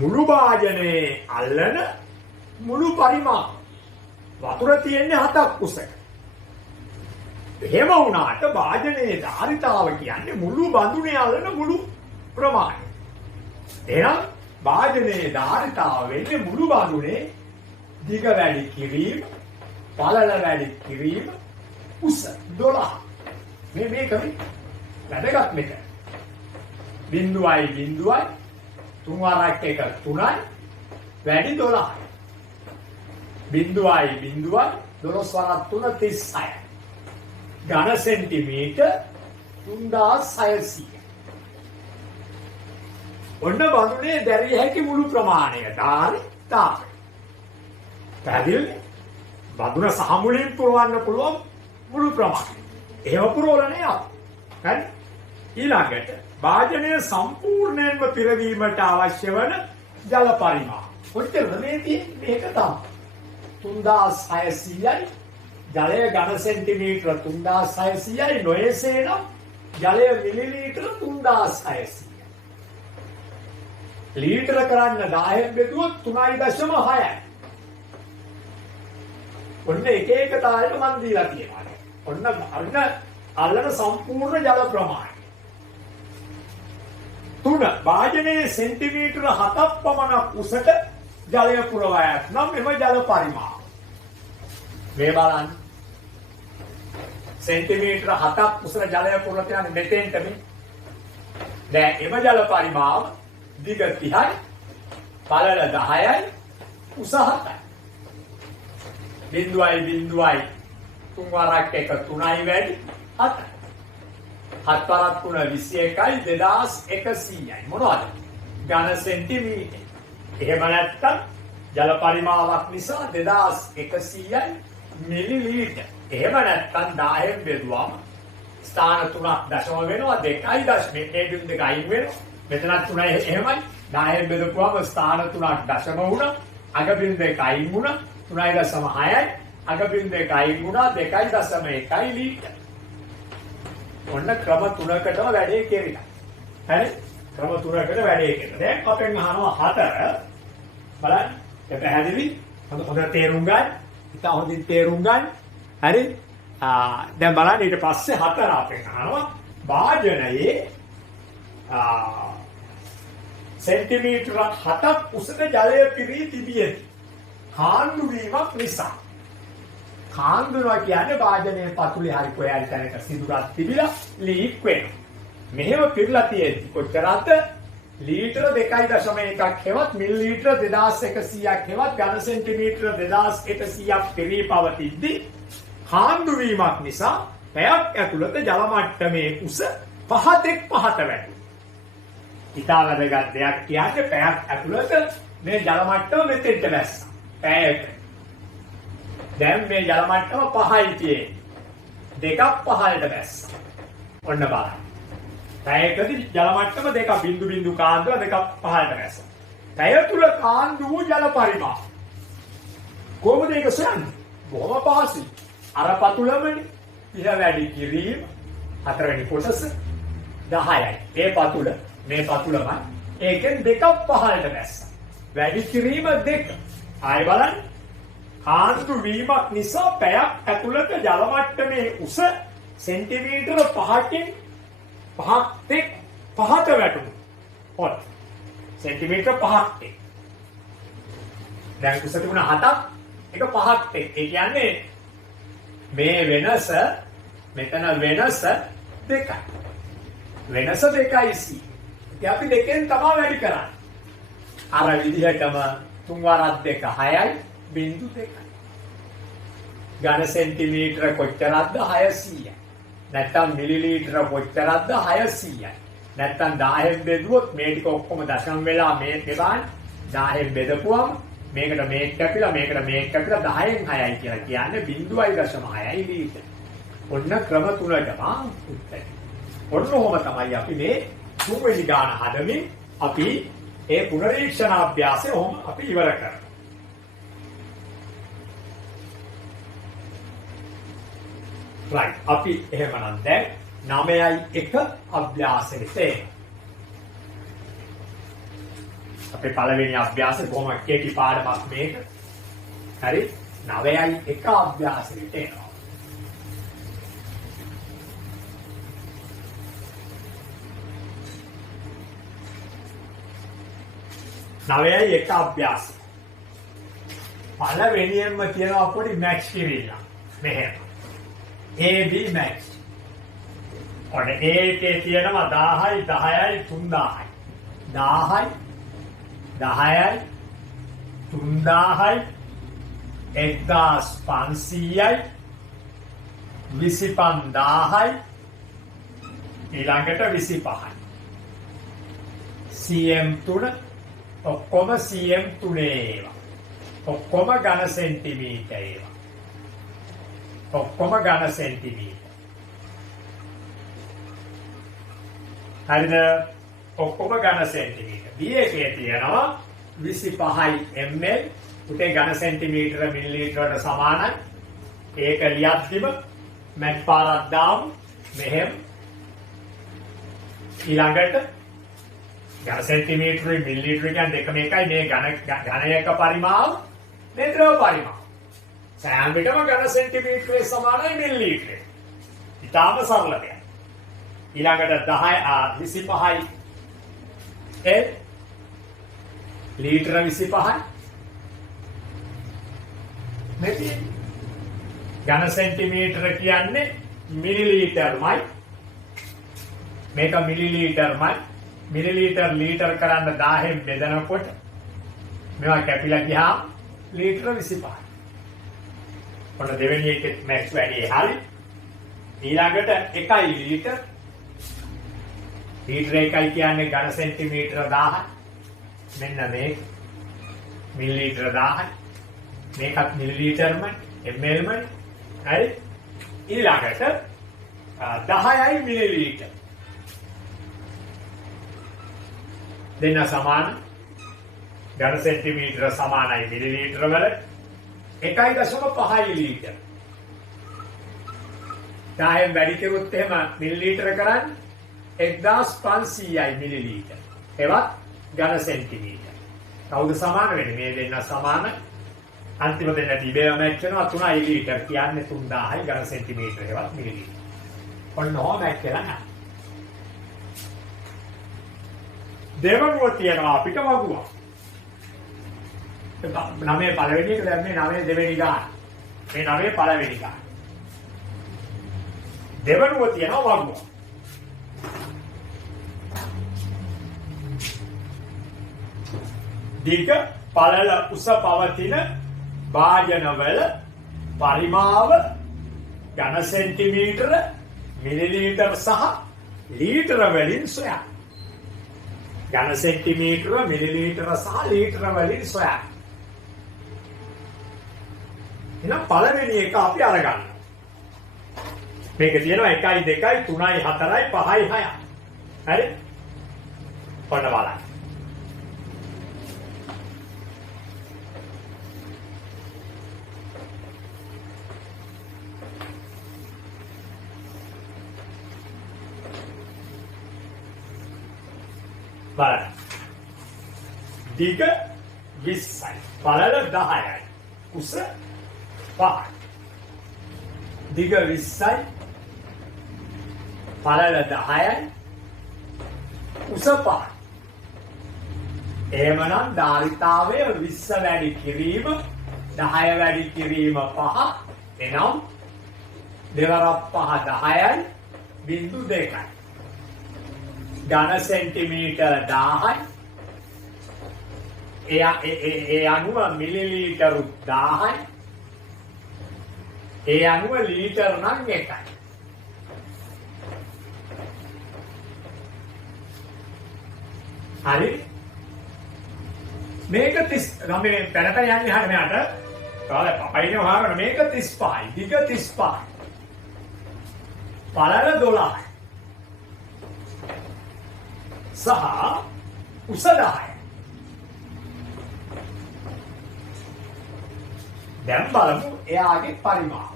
මුළු වාජනයේ අල්ලන මුළු පරිමාණ. වතුර තියෙන්නේ 7ක් උසක. එහෙම වුණාට වාජනයේ ධාරිතාව කියන්නේ මුළු බඳුනේ අල්ලන මුළු ප්‍රමාණය. එහෙනම් වාජනයේ ධාරිතාව වෙන්නේ මුළු බඳුනේ දිග වැඩි කිරීම, පළල වැඩි කිරීම, උස 12. මේක වැදගත් මේක. බිඳුවයි 3 වරක් එක 3යි වැඩි 12යි. බිඳුවයි 12 වරක් 3 36යි. ඝන සෙන්ටිමීටර 3600. ඔන්න බඳුනේ දැරිය හැකි මුළු ප්‍රමාණය ධාරිතාවය. පැහැදිලිද? බඳුන සහ මුලින් පුරවන්න පුළුවන් මුළු ප්‍රමාණය. ඒව පුරවලා නෑ. හරි? ඊළඟට වාජනය සම්පූර්ණයෙන්ම පිරවීමට අවශ්‍ය වන ජල පරිමාණ. කොච්චරද මේ තියෙන්නේ? මේක තමයි 3600යි ජලය ඝන සෙන්ටිමීටර 3600යි නොයසේ නම් ජලය මිලිලීටර 3600යි. ලීටර කරන්න 10න් බෙදුවොත් 3.6යි. ඔන්න එක එක තාලෙට මන් දීලා තියෙනවා. ඔන්න අල්ලන සම්පූර්ණ ජල ප්‍රමාණය. 3 භාජනයේ සෙන්ටිමීටර 7ක් පමණ උසට ජලය පුරවා ඇතනම් එම ජල පරිමාණ. මේ බලන්න. සෙන්ටිමීටර 7ක් උසට ජලය පුරලා තියන්නේ මෙතෙන්ට මේ. දැන් එම ජල පරිමාණ දිග 30යි, පළල 10යි, උස 7යි. බිඳුවයි තුන් වරක් එක 3යි වැඩි 7යි. 7 වරක් 3 21යි 2100යි. මොනවද? ඝන සෙන්ටිමීටර. එහෙම නැත්තම් ජල පරිමාවක් නිසා 2100යි මිලිලීටර. එහෙම නැත්තම් 10න් බෙදුවම ස්ථාන 3ක් දශම වෙනවා 2යි දශම මේ බිඳු දෙක අයින් වෙනවා. මෙතනත් 3යි එහෙමයි. 10න් බෙදපුවම ස්ථාන 3ක් දශම වුණා. අග බිඳු දෙක අයින් වුණා. 3.6යි අග බිඳු දෙක අයින් වුණා 2.1යි ලීටර. ඔන්න ක්‍රම 3කටම වැඩේ කෙරිලා. හරි? ක්‍රම 3කට වැඩේ කෙරෙනවා. දැන් අපෙන් අහනවා 4. බලන්න. ඒක පැහැදිලි? හොඳ තේරුම් ගන්න. ඉතින් හොඳින් තේරුම් ගන්න. හරි? දැන් බලන්න ඊට පස්සේ 4 අපෙන් අහනවා භාජනයේ සෙන්ටිමීටර 7ක් උසට ජලය පිරී තිබියදී කාන්දු වීමක් නිසා. කාන්දුනවා කියන්නේ භාජනයේ පතුලේ හරි කොහේ හරි තැනක සිදුරක් තිබිලා ලීක් වෙනවා. මෙහෙම පිරලා තියෙද්දි කොච්චරද? ලීටර 2.1ක් හෙවත් මිලිලීටර 2100ක් හෙවත් ඝන සෙන්ටිමීටර 2100ක් පිරී පවතිද්දි කාන්දු වීමක් නිසා පැයක් ඇතුළත ජල මට්ටමේ උස පහතෙක් පහත වැඩි. ඉතා වැදගත් දෙයක් කියන්නේ පැයක් ඇතුළත මේ ජල මට්ටම මෙතෙන්ට බැස්සා. පැයක. දැන් මේ ජල මට්ටම 5යි තියෙන්නේ. දෙකක් පහළට බැස්සා. ඔන්න බලන්න. පැයකදී ජල මට්ටම දෙක බිඳු කාන්දුව දෙකක් පහළට බැස්සා. පැය තුල කාන්දු වූ ජල පරිමාණ. කොහොමද ඒක සොයන්නේ? බොහොම පහසුයි. අර පතුලමනේ ඉහ වැඩි කිරීම හතරවෙනි කොටස 10යි. ඒ පතුල මේ පතුලම ඒකෙන් දෙකක් පහළට බැස්සා. වැඩි කිරීම 2. ආයෙ බලන්න. කාන්දු වීමක් නිසා පැයක් ඇතුළත ජල මට්ටමේ උස සෙන්ටිමීටර 5කින් පහත් වැටුණා. හොත්. සෙන්ටිමීටර 5ක්. දැන් උස තිබුණ 7ක් එක 5ක්. ඒ කියන්නේ මේ වෙනස මෙතන වෙනස 2යි. වෙනස 2යි. ඉතින් අපි දෙකෙන් තමයි වැඩි කරන්නේ. අර විදිහටම 3 වරක් 2 6යි බිඳු 2යි. ඝන සෙන්ටිමීටර කොච්චරද? 600යි. නැත්තම් මිලිලීටර කොච්චරද? 600යි. නැත්තම් 10න් බෙදුවොත් මේ ටික ඔක්කොම දශම වෙලා මේ දෙපාන් 10න් බෙදපුවම මේකට මේක කැපිලා මේකට මේක කැපිලා 10න් 6යි කියලා කියන්නේ 0.6යි ලීටර. ඔන්න ක්‍රම 3ටම උත්තරය. ඔන්න ඔහොම තමයි අපි මේ 3 වෙනි ගාන හදමින් අපි ඒ පුනරීක්ෂණ අභ්‍යාසය ඔහොම අපි ඉවර කරනවා. right අපි එහෙමනම් දැන් 9.1 අභ්‍යාසෙට එනවා. අපේ පළවෙනි අභ්‍යාසය කොහොම කෙටි පාඩමක් මේක. හරි 9.1 අභ්‍යාසෙට එනවා. 9.1 අභ්‍යාසය. පළවෙනියෙන්ම තියෙනවා පොඩි මැච් කිරීලා. මෙහෙම. AB match. ඔන්න A එකේ තියෙනවා 10යි 10යි 3000යි. 10යි 10යි 3000යි 1500යි 25000යි ඊළඟට 25යි. CM3 ඔක්කොම CM3 ඒවා. ඔක්කොම ඝන සෙන්ටිමීටර ඒවා. ඔක්කොම ඝන සෙන්ටිමීටර. හරිද? ඔක්කොම ඝන සෙන්ටිමීටර. B එකේ තියෙනවා 25යි ml. උටේ ඝන සෙන්ටිමීටර මිලිලීටරට සමානයි. ඒක ලියද්දිම මැට් පාරක් දාමු මෙහෙම ඊළඟට ඝන සෙන්ටිමීටරයි මිලිලීටරයි කියන දෙකම එකයි මේ ඝනයක පරිමාව මේ ද්‍රව පරිමාව සෑම විටම ඝන සෙන්ටිමීටරේ සමානයි මිලිලීටරේ ඊටාම සරල දෙයක් ඊළඟට 25යි L ලීටර 25යි මෙති ඝන සෙන්ටිමීටර කියන්නේ මිලිලීටරමයි මේක මිලිලීටරමයි මිලිලීටර ලීටර කරන්න 1000න් බෙදනකොට මේවා කැපිලා ගියාම ලීටර 25යි. ඔන්න දෙවෙනි එකේ මැක්ස් වැඩි හරි. ඊළඟට 1 ලීටර. ලීටර 1 කියන්නේ ඝන සෙන්ටිමීටර 1000යි. මෙන්න මේ මිලිලීටර 1000යි. මේකත් මිලිලීටරමයි mlමයි. හරි. ඊළඟට 10යි මිලිලීටර. දෙන්න සමාන ඝන සෙන්ටිමීටර සමානයි මිලිලීටර වල 1.5 ලීටර. 10න් වැඩි කරුවොත් එහෙම මිලිලීටර කරන්නේ 1500යි මිලිලීටර. ඒවත් ඝන සෙන්ටිමීටර. කවුද සමාන වෙන්නේ? මේ දෙන්න සමාන. අන්තිම දෙන්න තිබේම මැච් වෙනවා 3 ලීටර කියන්නේ 3000යි ඝන සෙන්ටිමීටර ඒවත් මිලිලීටර. ඔන්න ඕම මැච් කරලා නැහැ. දෙවනුව තියෙනවා අපිට වගුවක්. 9 පළවෙනි එක දැන් මේ 9 දෙවෙනි ගාන. මේ 9 පළවෙනි ගාන. දෙවනුව තියෙනවා වගුවක්. දිග පළල උස පවතින භාජනවල පරිමාව ඝන සෙන්ටිමීටර මිලිලීටර සහ ලීටර වලින් සොයන්න. ඝන සෙන්ටිමීටර මිලිලීටර සහ ලීටර වලින් සොයන්න. එහෙනම් පළවෙනි එක අපි අරගන්න. මේක තියෙනවා 1 2 3 4 5 6. හරි? ඔන්න බලන්න. බලන්න. දිග 20යි. පළල 10යි. උස 5යි. දිග 20යි. පළල 10යි. උස 5යි. එහෙමනම් ධාරිතාවය 20 වැඩි කිරීම 10 වැඩි කිරීම 5 එනම් 2 5 10යි 0.2යි. ඝන සෙන්ටිමීටර 1000යි. ඒ අනුව මිලිලීටර 1000යි. ඒ අනුව ලීටර නම් 1යි. හරි? මේක 30 මේ පැනට යන්නේ හරිය මෙයාට. කාලේ පපයිනේ වහරන මේක 35යි. දිග 35යි. පළල 12යි. සහ උස 10යි. දැන් බලමු එයාගේ පරිමාව.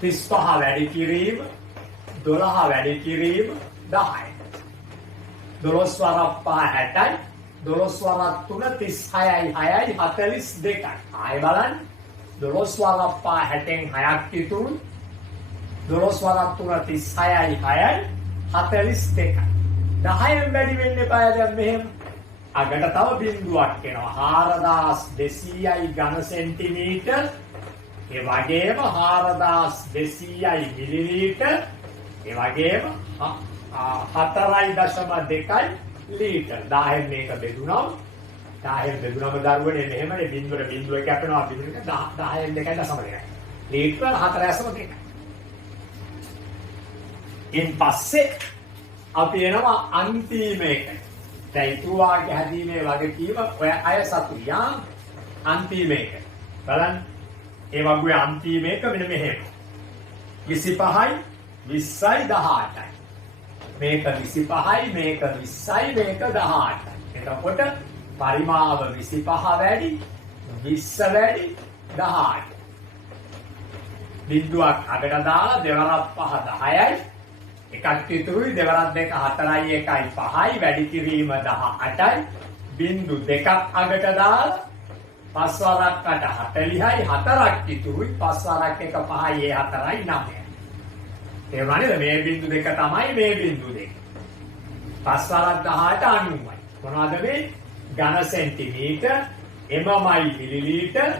තිස් පහ වැඩි කිරීම 12 වැඩි කිරීම 10යි. 12 වරක් 5 60යි. 12 වරක් 3 36යි 6යි 42යි. ආයෙ බලන්න 12 වරක් 5 60න් 6ක් ඉතුරුයි. 12 වරක් 3 36යි 6යි 42යි. 10න් වැඩි වෙන්න එපා දැන් මෙහෙම. අගට තව බිඳුවක් එනවා 4200යි ඝන සෙන්ටිමීටර්. ඒ වගේම 4200යි මිලිලීටර්. ඒ වගේම 4.2යි ලීටර්. 10න් මේක බෙදුනම 10න් බෙදුනම දරුවනේ මෙහෙමනේ බිඳුව කැපෙනවා බිඳුවක 10න් 2.2. ලීටර් 4.2. ඉන් පස්සේ අපි එනවා අන්තිම එක. දැන් ඊතුවාගේ හැදීමේ වගකීම ඔය අය සතුයා අන්තිම එක. බලන්න ඒ වගේ අන්තිම එක මෙන්න මෙහෙම. 25යි 20යි 18යි. මේක 25යි මේක 20යි මේක 18යි. එතකොට පරිමාව 25 වැඩි 20 වැඩි 10යි. බිඳුවක් අගට දාලා දෙවරක් 5 10යි. එකක් ඉතුරුයි දෙවරක් 2 4යි 1යි 5යි වැඩි කිරීම 18යි. බිඳු දෙකක් අගට දාලා 5 වරක් 8 40යි 4ක් ඉතුරුයි 5 වරක් 1 5යි 4යි 9යි. ඒ වගේ මේ බිඳු දෙක තමයි මේ බිඳු දෙක. 5 වරක් 18 90යි. මොනවද මේ ඝන සෙන්ටිමීටර් mmයි මිලිලීටර්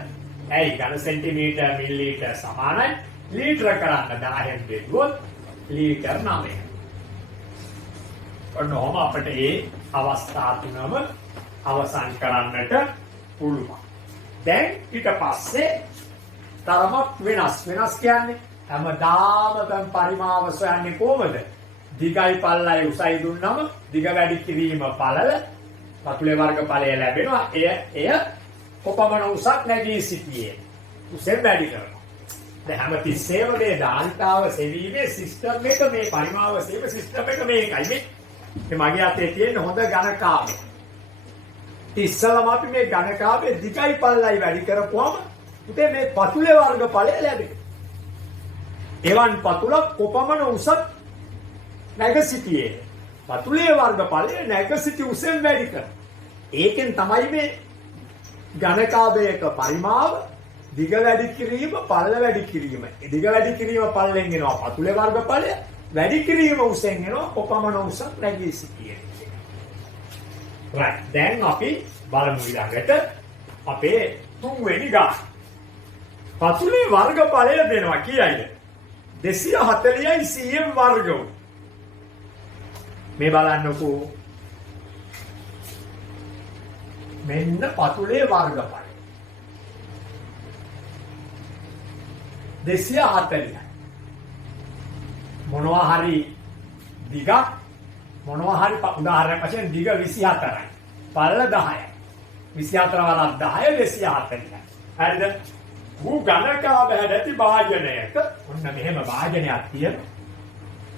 ඇයි ඝන සෙන්ටිමීටර් මිලිලීටර් සමානයි ලීටර කරන්න 10න් බෙදුවොත් ලීටර් 9යි. ඔන්නෝම අපිට මේ අවස්ථා තුනම අවසන් කරන්නට පුළුවන්. දැන් ඊට පස්සේ තරමක් වෙනස් කියන්නේ හැමදාම දැන් පරිමාව සොයන්නේ කොහොමද? දිගයි පළලයි උසයි දුන්නම දිග වැඩි කිරීම පළල පතුලේ වර්ගඵලය ලැබෙනවා. එය කොපමණ උසක් නැගී සිටියේ උසෙන් වැඩි කරනවා. දැන් හැම තිස්සේම මේ ධාරිතාව සෙවීමේ සිස්ටම් එක මේ පරිමාව සෙවීම සිස්ටම් එක මේකයි. මේ මගේ අතේ තියෙන හොඳ ඝනකාභය. ඉස්සලම අපි මේ ඝනකාභයේ දිගයි පළලයි වැඩි කරපුවම උතේ මේ පතුලේ වර්ගඵලය ලැබෙනවා. එවන් පතුලක් කොපමණ උසක් නැග සිටියේ පතුලේ වර්ගඵලය නැග සිටි උසෙන් වැඩි කරනවා. ඒකෙන් තමයි මේ ඝනකාභයක පරිමාව දිග වැඩි කිරීම පළල වැඩි කිරීම. දිග වැඩි කිරීම පළලෙන් එනවා පතුලේ වර්ගඵලය වැඩි කිරීම උසෙන් එනවා කොපමණ උසක් නැගී සිටියේ. right දැන් අපි බලමු ඊළඟට අපේ තුන්වෙනි ගාන. පතුලේ වර්ගඵලය දෙනවා කියයිද 240යි cm වර්ග. මේ බලන්නකෝ මෙන්න පතුලේ වර්ගඵලය 240යි. මොනවා හරි දිගක් මොනවා හරි උදාහරණයක් වශයෙන් දිග 24යි පළල 10යි 24 වරක් 10 240යි. හරිද? වූ ඝනකාභය ඇති භාජනයක ඔන්න මෙහෙම භාජනයක් තියෙනවා.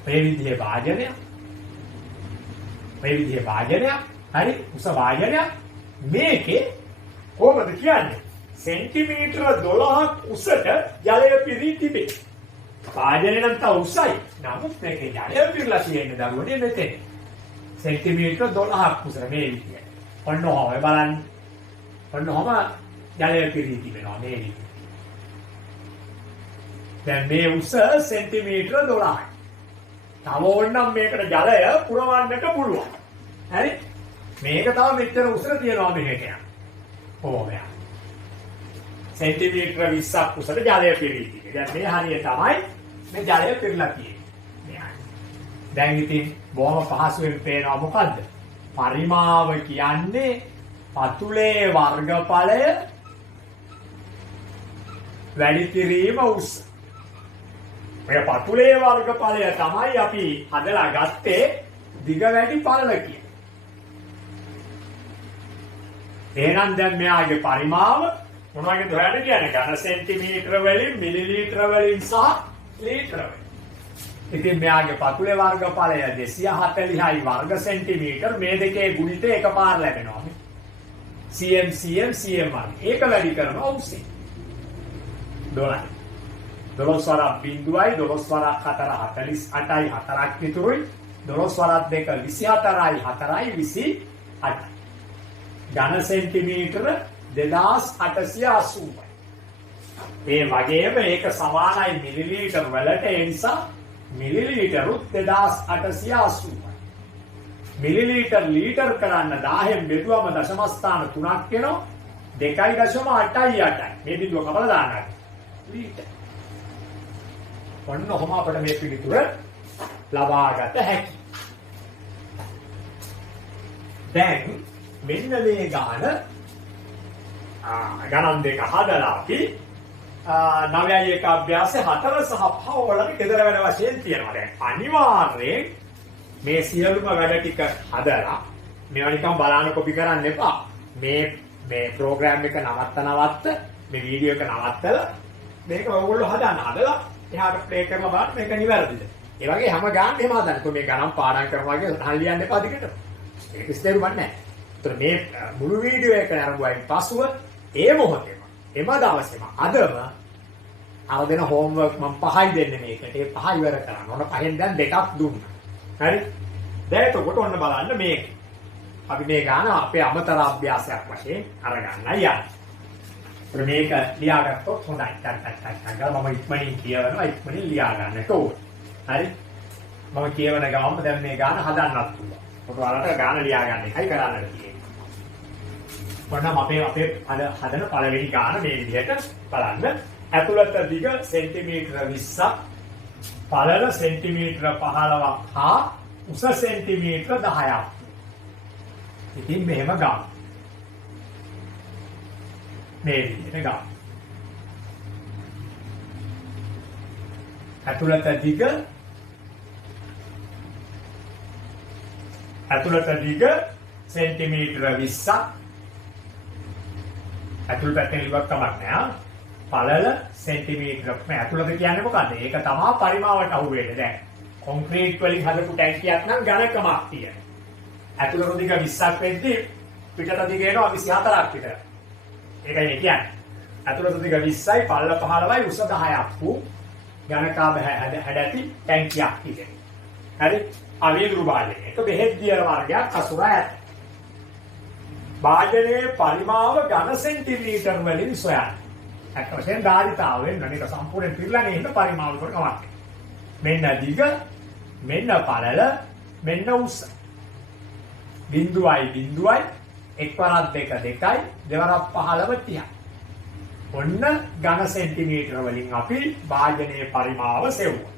මේ විදිහේ භාජනයක් හරි උස භාජනයක්. මේකේ කොහොමද කියන්නේ? සෙන්ටිමීටර 12ක් උසට ජලය පිරී තිබේ. භාජනය නම් තව උසයි. නමුත් මේකේ ජලය පිරලා තියෙන්නේ දරුවනේ මෙතන. සෙන්ටිමීටර 12ක් උසට මේ විදිහට. ඔන්න ඔහොම බලන්න. ඔන්න ඔහොම ජලය පිරී තිබෙනවා මේ විදිහට. දැන් මේ උස සෙන්ටිමීටර 12යි. තව ඕනනම් මේකට ජලය පුරවන්නට පුළුවන්. හරි? මේක තව මෙච්චර උසට තියනවා මෙහෙට යන. කොහොමද? සෙන්ටිමීටර 20ක් උසට ජලය පිරී තිබේ. දැන් මේ හරිය තමයි මේ ජලය පිරලා තියෙන්නේ. දැන් ඉතින් බොහොම පහසුවෙන් පේනවා මොකද්ද? පරිමාව කියන්නේ පතුලේ වර්ගඵලය වැඩි කිරීම උස. මේ පතුලේ වර්ගඵලය තමයි අපි හදලා ගත්තේ දිග වැඩි පළල කියන. එහෙනම් දැන් මෙයාගේ පරිමාව මොනවද හොයන්න කියන්නේ? ඝන සෙන්ටිමීටර වලින් මිලිලීටර වලින් සහ ලීටර වලින්. ඉතින් මෙයාගේ පතුලේ වර්ගඵලය 240යි වර්ග සෙන්ටිමීටර. මේ දෙකේ ගුණිතය එකපාර ලැබෙනවා. cm වගේ. ඒක වැඩි කරනවා උසෙන්. 12. 12 වරක් බිඳුවයි 12 වරක් 4 48යි 4ක් ඉතුරුයි. 12 වරක් 2 24යි 4යි 28. ඝන සෙන්ටිමීටර 2880යි. ඒ වගේම ඒක සමානයි මිලිලීටර වලට. ඒ නිසා මිලිලීටරුත් 2880යි. මිලිලීටර ලීටර කරන්න 10න් බෙදුවම දශම ස්ථාන 3ක් එනවා. 2.88යි. මේ බිඳුව කපලා දාන්න. ලීටර. ඔන්න ඔහොම අපිට මේ පිළිතුර ලබා ගත හැකියි. දැන් මෙන්න මේ ගාන ගණන් දෙක හදලා අපි 9යි 1 අභ්‍යාසය 4 සහ 5 වල කෙදර වැඩ වශයෙන් තියෙනවා. දැන් අනිවාර්යයෙන් මේ සියලුම වැඩ ටික හදලා මේවා නිකන් බලන්න කොපි කරන්න එපා. මේ ප්‍රෝග්‍රෑම් එක නවත්ත මේ වීඩියෝ එක නවත්තලා මේක ඔයගොල්ලෝ හදලා එහාට ප්ලේ කරලා බලන්න මේක නිවැරදිද. ඒ වගේ හැම ගානක් එහෙම හදන්න. කොහොම මේ ගණන් පාඩම් කරනවා වගේ හල් ලියන්න එපා දිගට. ඒක ඉස්තේරුවක් නැහැ. ඒතර මේ මුළු වීඩියෝ එක අරඹුවයින් පසුව ඒ මොහොතේම එම දවසේම අදම අර දෙන හෝම්වර්ක් මම 5යි දෙන්නේ මේකට. ඒ 5 ඉවර කරන්න. ඕන 5න් දැන් 2ක් දුන්නා. හරි? දැන් එතකොට ඔන්න බලන්න මේක. අපි මේ ගාන අපේ අමතර අභ්‍යාසයක් වශයෙන් අරගන්නයි යන්නේ. ඒත් මේක ලියාගත්තොත් හොඳයි. ටක් ගාලා මම ඉක්මනින් කියවනවා ඉක්මනින් ලියා ගන්නට ඕනේ. හරි? මම කියවන ගමන්ම දැන් මේ ගාන හදන්නත් පුළුවන්. ඔයාලට ගාන ලියා ගන්න එකයි කරන්න තියෙන්නේ. ඔන්න අපේ හදන පළවෙනි ගාන මේ විදිහට බලන්න. ඇතුළත දිග සෙන්ටිමීටර 20ක්, පළල සෙන්ටිමීටර 15ක් හා උස සෙන්ටිමීටර 10ක්. ඉතින් මෙහෙම ගන්න. මේ විදිහට ගන්න. ඇතුළත දිග සෙන්ටිමීටර 20ක්. ඇතුළ පැත්තෙන් ඉවත් කමක් නෑ. පළල සෙන්ටිමීටර ඇතුළත කියන්නේ මොකද්ද? ඒක තමයි පරිමාවට අහු වෙන්නේ. දැන් කොන්ක්‍රීට් වලින් හදපු ටැංකියක් නම් ඝනකමක් තියෙනවා. ඇතුළත දිග 20ක් වෙද්දී පිටත දිග එනවා 24ක් විතර. ඒකයි කියන්නේ. ඇතුළත දිග 20යි පළල 15යි උස 10ක් වූ ඝනකාභ හැඩැති ටැංකියක් තියෙනවා. හරි? අවීදුරු භාජනය. ඒක බෙහෙත් දියර වර්ගයක් අසුර ඇත. භාජනයේ පරිමාව ඝන සෙන්ටිමීටර වලින් සොයන්න. අත් වශයෙන් ධාරිතාවෙන් මේක සම්පූර්ණයෙන් පිරලා නේ ඉන්න පරිමාව කොට කමක්. මෙන්න දිග, මෙන්න පළල, මෙන්න උස. බිඳුවයි එක්වරක් දෙක 2යි, දෙවරක් 15 30යි. ඔන්න ඝන සෙන්ටිමීටර වලින් අපි භාජනයේ පරිමාව සෙව්වා.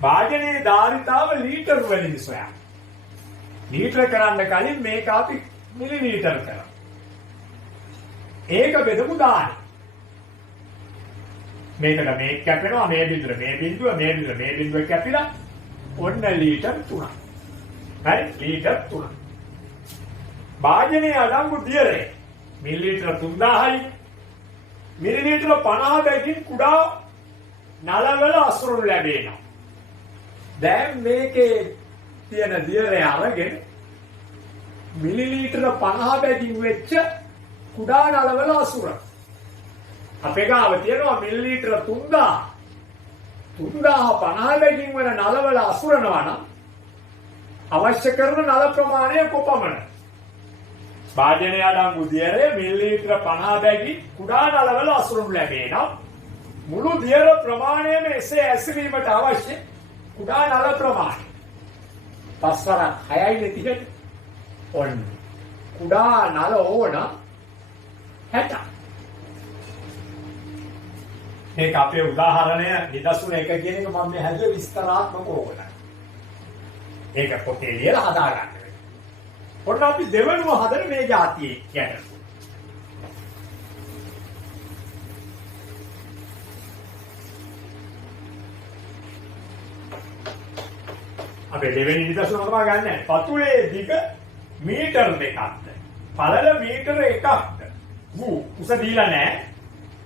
භාජනයේ ධාරිතාව ලීටර වලින් සොයන්න. ලීටර කරන්න කලින් මේක අපි මිලිලීටර කරමු. ඒක බෙදමු 10. මේකට මේක කැපෙනවා මේ බිඳුව කැපිලා ඔන්න ලීටර් 3ක්. හරි? ලීටර් 3ක්. භාජනයේ අඩංගු දියරේ මිලිලීටර 3000යි. මිලිලීටර 50 බැගින් කුඩා නලවල අසුරු ලැබෙනවා. දැන් මේකේ තියෙන දියරේ අරගෙන මිලිලීටර 50 බැගින් වෙච්ච කුඩා නලවල අසුර. අපේ ගාව තියෙනවා මිලිලීටර 3000. 3050 බැගින් වෙන නලවල අසුරනවා නම් අවශ්‍ය කරන නල ප්‍රමාණය කොපමණ? භාජනය අඩංගු දියරේ මිලිලීටර 50 බැගින් කුඩා නලවල අසුරනු ලැබෙනවා. මුළු දියර ප්‍රමාණයම එසේ ඇසවීමට අවශ්‍ය කුඩා නල ප්‍රමාණය. පස්වරක් 6යි නෙතිහෙට. ඔන්න කුඩා නල ඕන 60. මේක අපේ උදාහරණය නිදසුන එක කියන එක මම මේ හැදුවේ විස්තරාත්මකව ඕකයි. ඒක පොතේ ලියලා හදාගන්න. ඔන්න අපි දෙවෙනුව හදන මේ જાතියේ ගැටලුව. අපේ දෙවෙනි නිදසුන තමයි ගන්න. පතුලේ දිග මීටර් 2ක්ද. පළල මීටර 1ක්ද. උස දීලා නැහැ.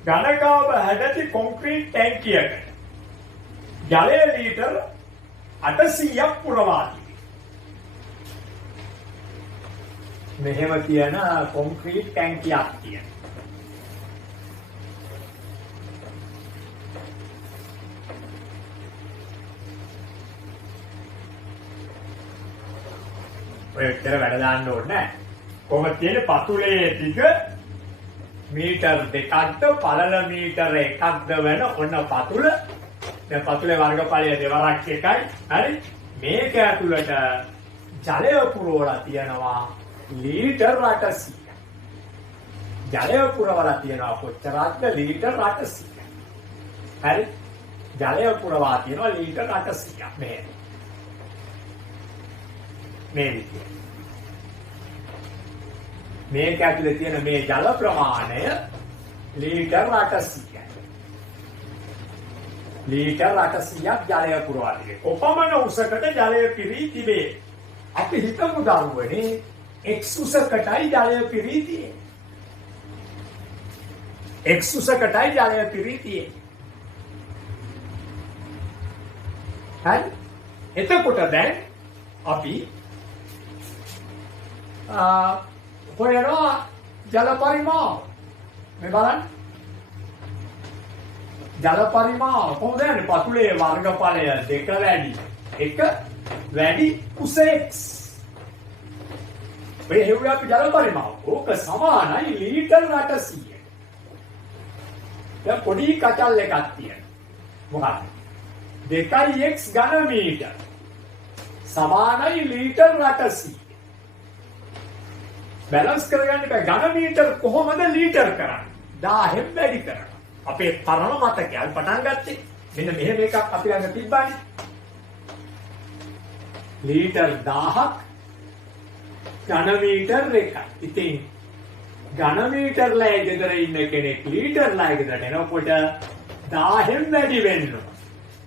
ඝනකාභ හැඩති කොන්ක්‍රීට් ටැංකියකට ජලය ලීටර් 800ක් පුරවා තිබේ. මෙහෙම තියෙන කොන්ක්‍රීට් ටැංකියක් තියෙනවා. ඔය විතර වැඩ දාන්න ඕනේ නැහැ. කොහොමද තියෙන්නේ පතුලේ දිග මීටර් 2ක්ද පළල මීටර 1ක්ද වෙන ඔන්න පතුල. දැන් පතුලේ වර්ගඵලය දෙවරක් 1යි. හරි? මේක ඇතුළට ජලය පුරවලා තියෙනවා ලීටර් 800. ජලය පුරවලා තියෙනවා කොච්චරක්ද? ලීටර් 800. හරි? ජලය පුරවා තියෙනවා ලීටර් 800ක් මෙහෙම. මේ විදිහට. මේක ඇතුලේ තියෙන මේ ජල ප්‍රමාණය ලීටර් 800යි. ලීටර් 800ක් ජලය පුරවා තිබේ. කොපමණ උසකට ජලය පිරී තිබේ? අපි හිතමු දරුවනේ x උසකටයි ජලය පිරී තියෙන්නේ. x උසකටයි ජලය පිරී තියෙන්නේ. හරි? එතකොට දැන් අපි හොයනවා ජල පරිමාව. මේ බලන්න. ජල පරිමාව කොහොමද යන්නේ? පතුලේ වර්ගඵලය 2 වැඩි 1 වැඩි උස x. මේ හේවුවා අපි ජල පරිමාව. ඕක සමානයි ලීටර් 800. දැන් පොඩි කචල් එකක් තියෙනවා. මොකක්ද? 2x ඝන මීටර සමානයි ලීටර් 800. බැලන්ස් කරගන්න බෑ. ඝන මීටර කොහොමද ලීටර් කරන්නේ? 1000 වැඩි කරනවා. අපේ තරම මතකයි. අපි පටන් ගත්තේ මෙන්න මෙහෙම එකක් අපි ළඟ තිබ්බනේ. ලීටර් 1000ක් ඝන මීටර එකයි. ඉතින් ඝන මීටර ලෑ ගෙදර ඉන්න කෙනෙක් ලීටර් ලෑ ගෙදරට එනකොට 1000න් වැඩි වෙන්න ඕන.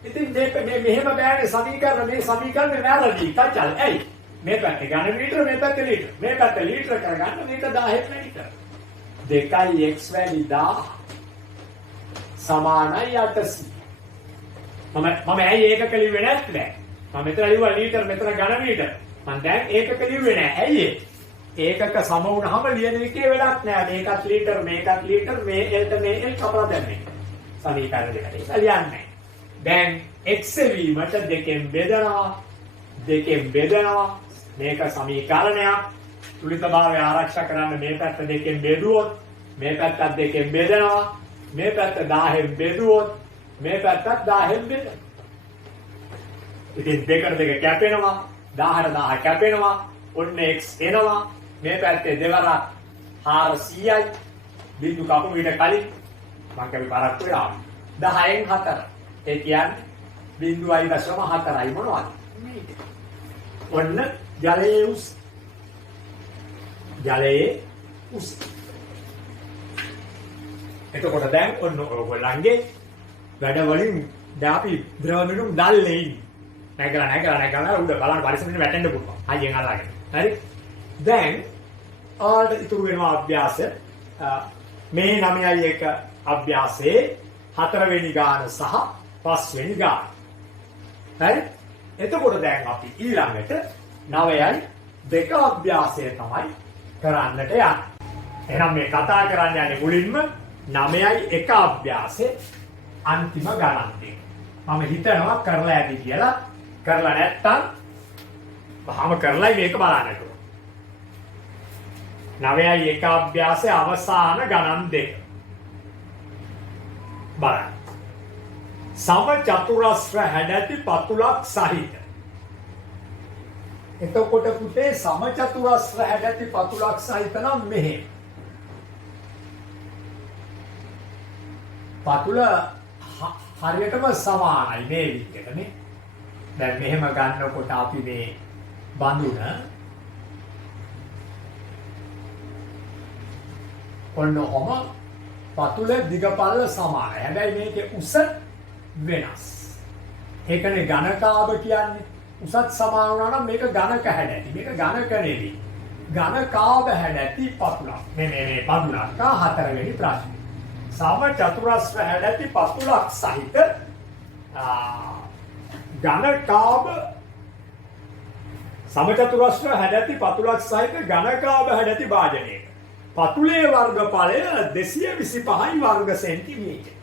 ඉතින් මේක මෙහෙම බෑනේ සමීකරණ. මේ සමීකරණේ වැරදි. කචල්. ඇයි? මේ පැත්තේ ඝන මීටර, මේ පැත්තේ ලීටර්. මේ පැත්තේ ලීටර් කරගන්න මේක 1000න් වැඩි කරනවා. 2x වැඩි 1000 සමානයි 800. මම ඇයි ඒකක ලිව්වේ නැත්තේ? මම මෙතන ලිව්වා ලීටර්, මෙතන ඝන මීටර. මම දැන් ඒකක ලිව්වේ නැහැ. ඇයි ඒ? ඒකක සම වුණාම ලියන එකේ වැඩක් නැහැ. මේකත් ලීටර්, මේකත් ලීටර්, මේ එල්ට මේ එල් කපලා දැම්මේ. සමීකරණ දෙකට. ඒක ලියන්නේ. දැන් x වීමට දෙකෙන් බෙදනවා. මේක සමීකරණයක්. තුලිතභාවය ආරක්ෂා කරන්න මේ පැත්ත දෙකෙන් බෙදුවොත්, මේ පැත්තත් දෙකෙන් බෙදනවා. මේ පැත්ත 1000න් බෙදුවොත්, මේ පැත්තත් 1000න් බෙදනවා. ඉතින් දෙකට දෙක කැපෙනවා. 1000ට 1000 කැපෙනවා. ඔන්න x එනවා. මේ පැත්තේ දෙවරක් 400යි. බිඳු කපු ඊට කලින් මම කවි පාරක් වෙලා 10න් 4. ඒ කියන්නේ 0.4යි මොනවද? මේක. ඔන්න ජලයේ උස්. එතකොට දැන් ඔන්න ඔයගොල්ලන්ගේ වැඩ වලින් දැන් අපි ද්‍රව මිනුම් දැල්ලේ ඉන්නේ. නැගලා උඩ බලන්න පරිස්සමින් වැටෙන්න පුළුවන්. හයියෙන් අල්ලගෙන. හරි? දැන් ආට ඉතුරු වෙනවා අභ්‍යාසය. මේ 9.1 අභ්‍යාසයේ 4 වෙනි ගාන සහ 5 වෙනි ගාන. හරි? එතකොට දැන් අපි ඊළඟට 9.2 අභ්‍යාසය තමයි කරන්නට යන්නේ. එහෙනම් මේ කතා කරන්න යන්නේ මුලින්ම 9.1 අභ්‍යාසයේ අන්තිම ගණන් දෙක. මම හිතනවා කරලා ඇති කියලා. කරලා නැත්තම් වහම කරලා මේක බලන්න ඕන. 9.1 අභ්‍යාසයේ අවසාන ගණන් දෙක. බලන්න. සම චතුරස්‍ර හැඩැති පතුලක් සහිත. එතකොට පුතේ සම චතුරස්‍ර හැඩැති පතුලක් සහිත නම් මෙහෙම. පතුල හරියටම සමානයි මේ විදිහටනේ. දැන් මෙහෙම ගන්නකොට අපි මේ බඳුන ඔන්නෝම පතුල දිගපල්ල සමානයි. හැබැයි මේකේ උස වෙනස්. ඒකනේ ඝනකාභ කියන්නේ. උසත් සමාන වුණා නම් මේක ඝනක හැඩැති. මේක ඝනක නෙවෙයි. ඝනකාභ හැඩැති පතුලක්. මේ පතුලක් 4 වෙනි ප්‍රශ්නේ. සම චතුරස්‍ර හැඩැති පතුලක් සහිත ඝනකාභ සමචතුරස්‍ර හැඩැති පතුලක් සහිත ඝනකාභ හැඩැති භාජනයක පතුලේ වර්ගඵලය 225යි වර්ග සෙන්ටිමීටර.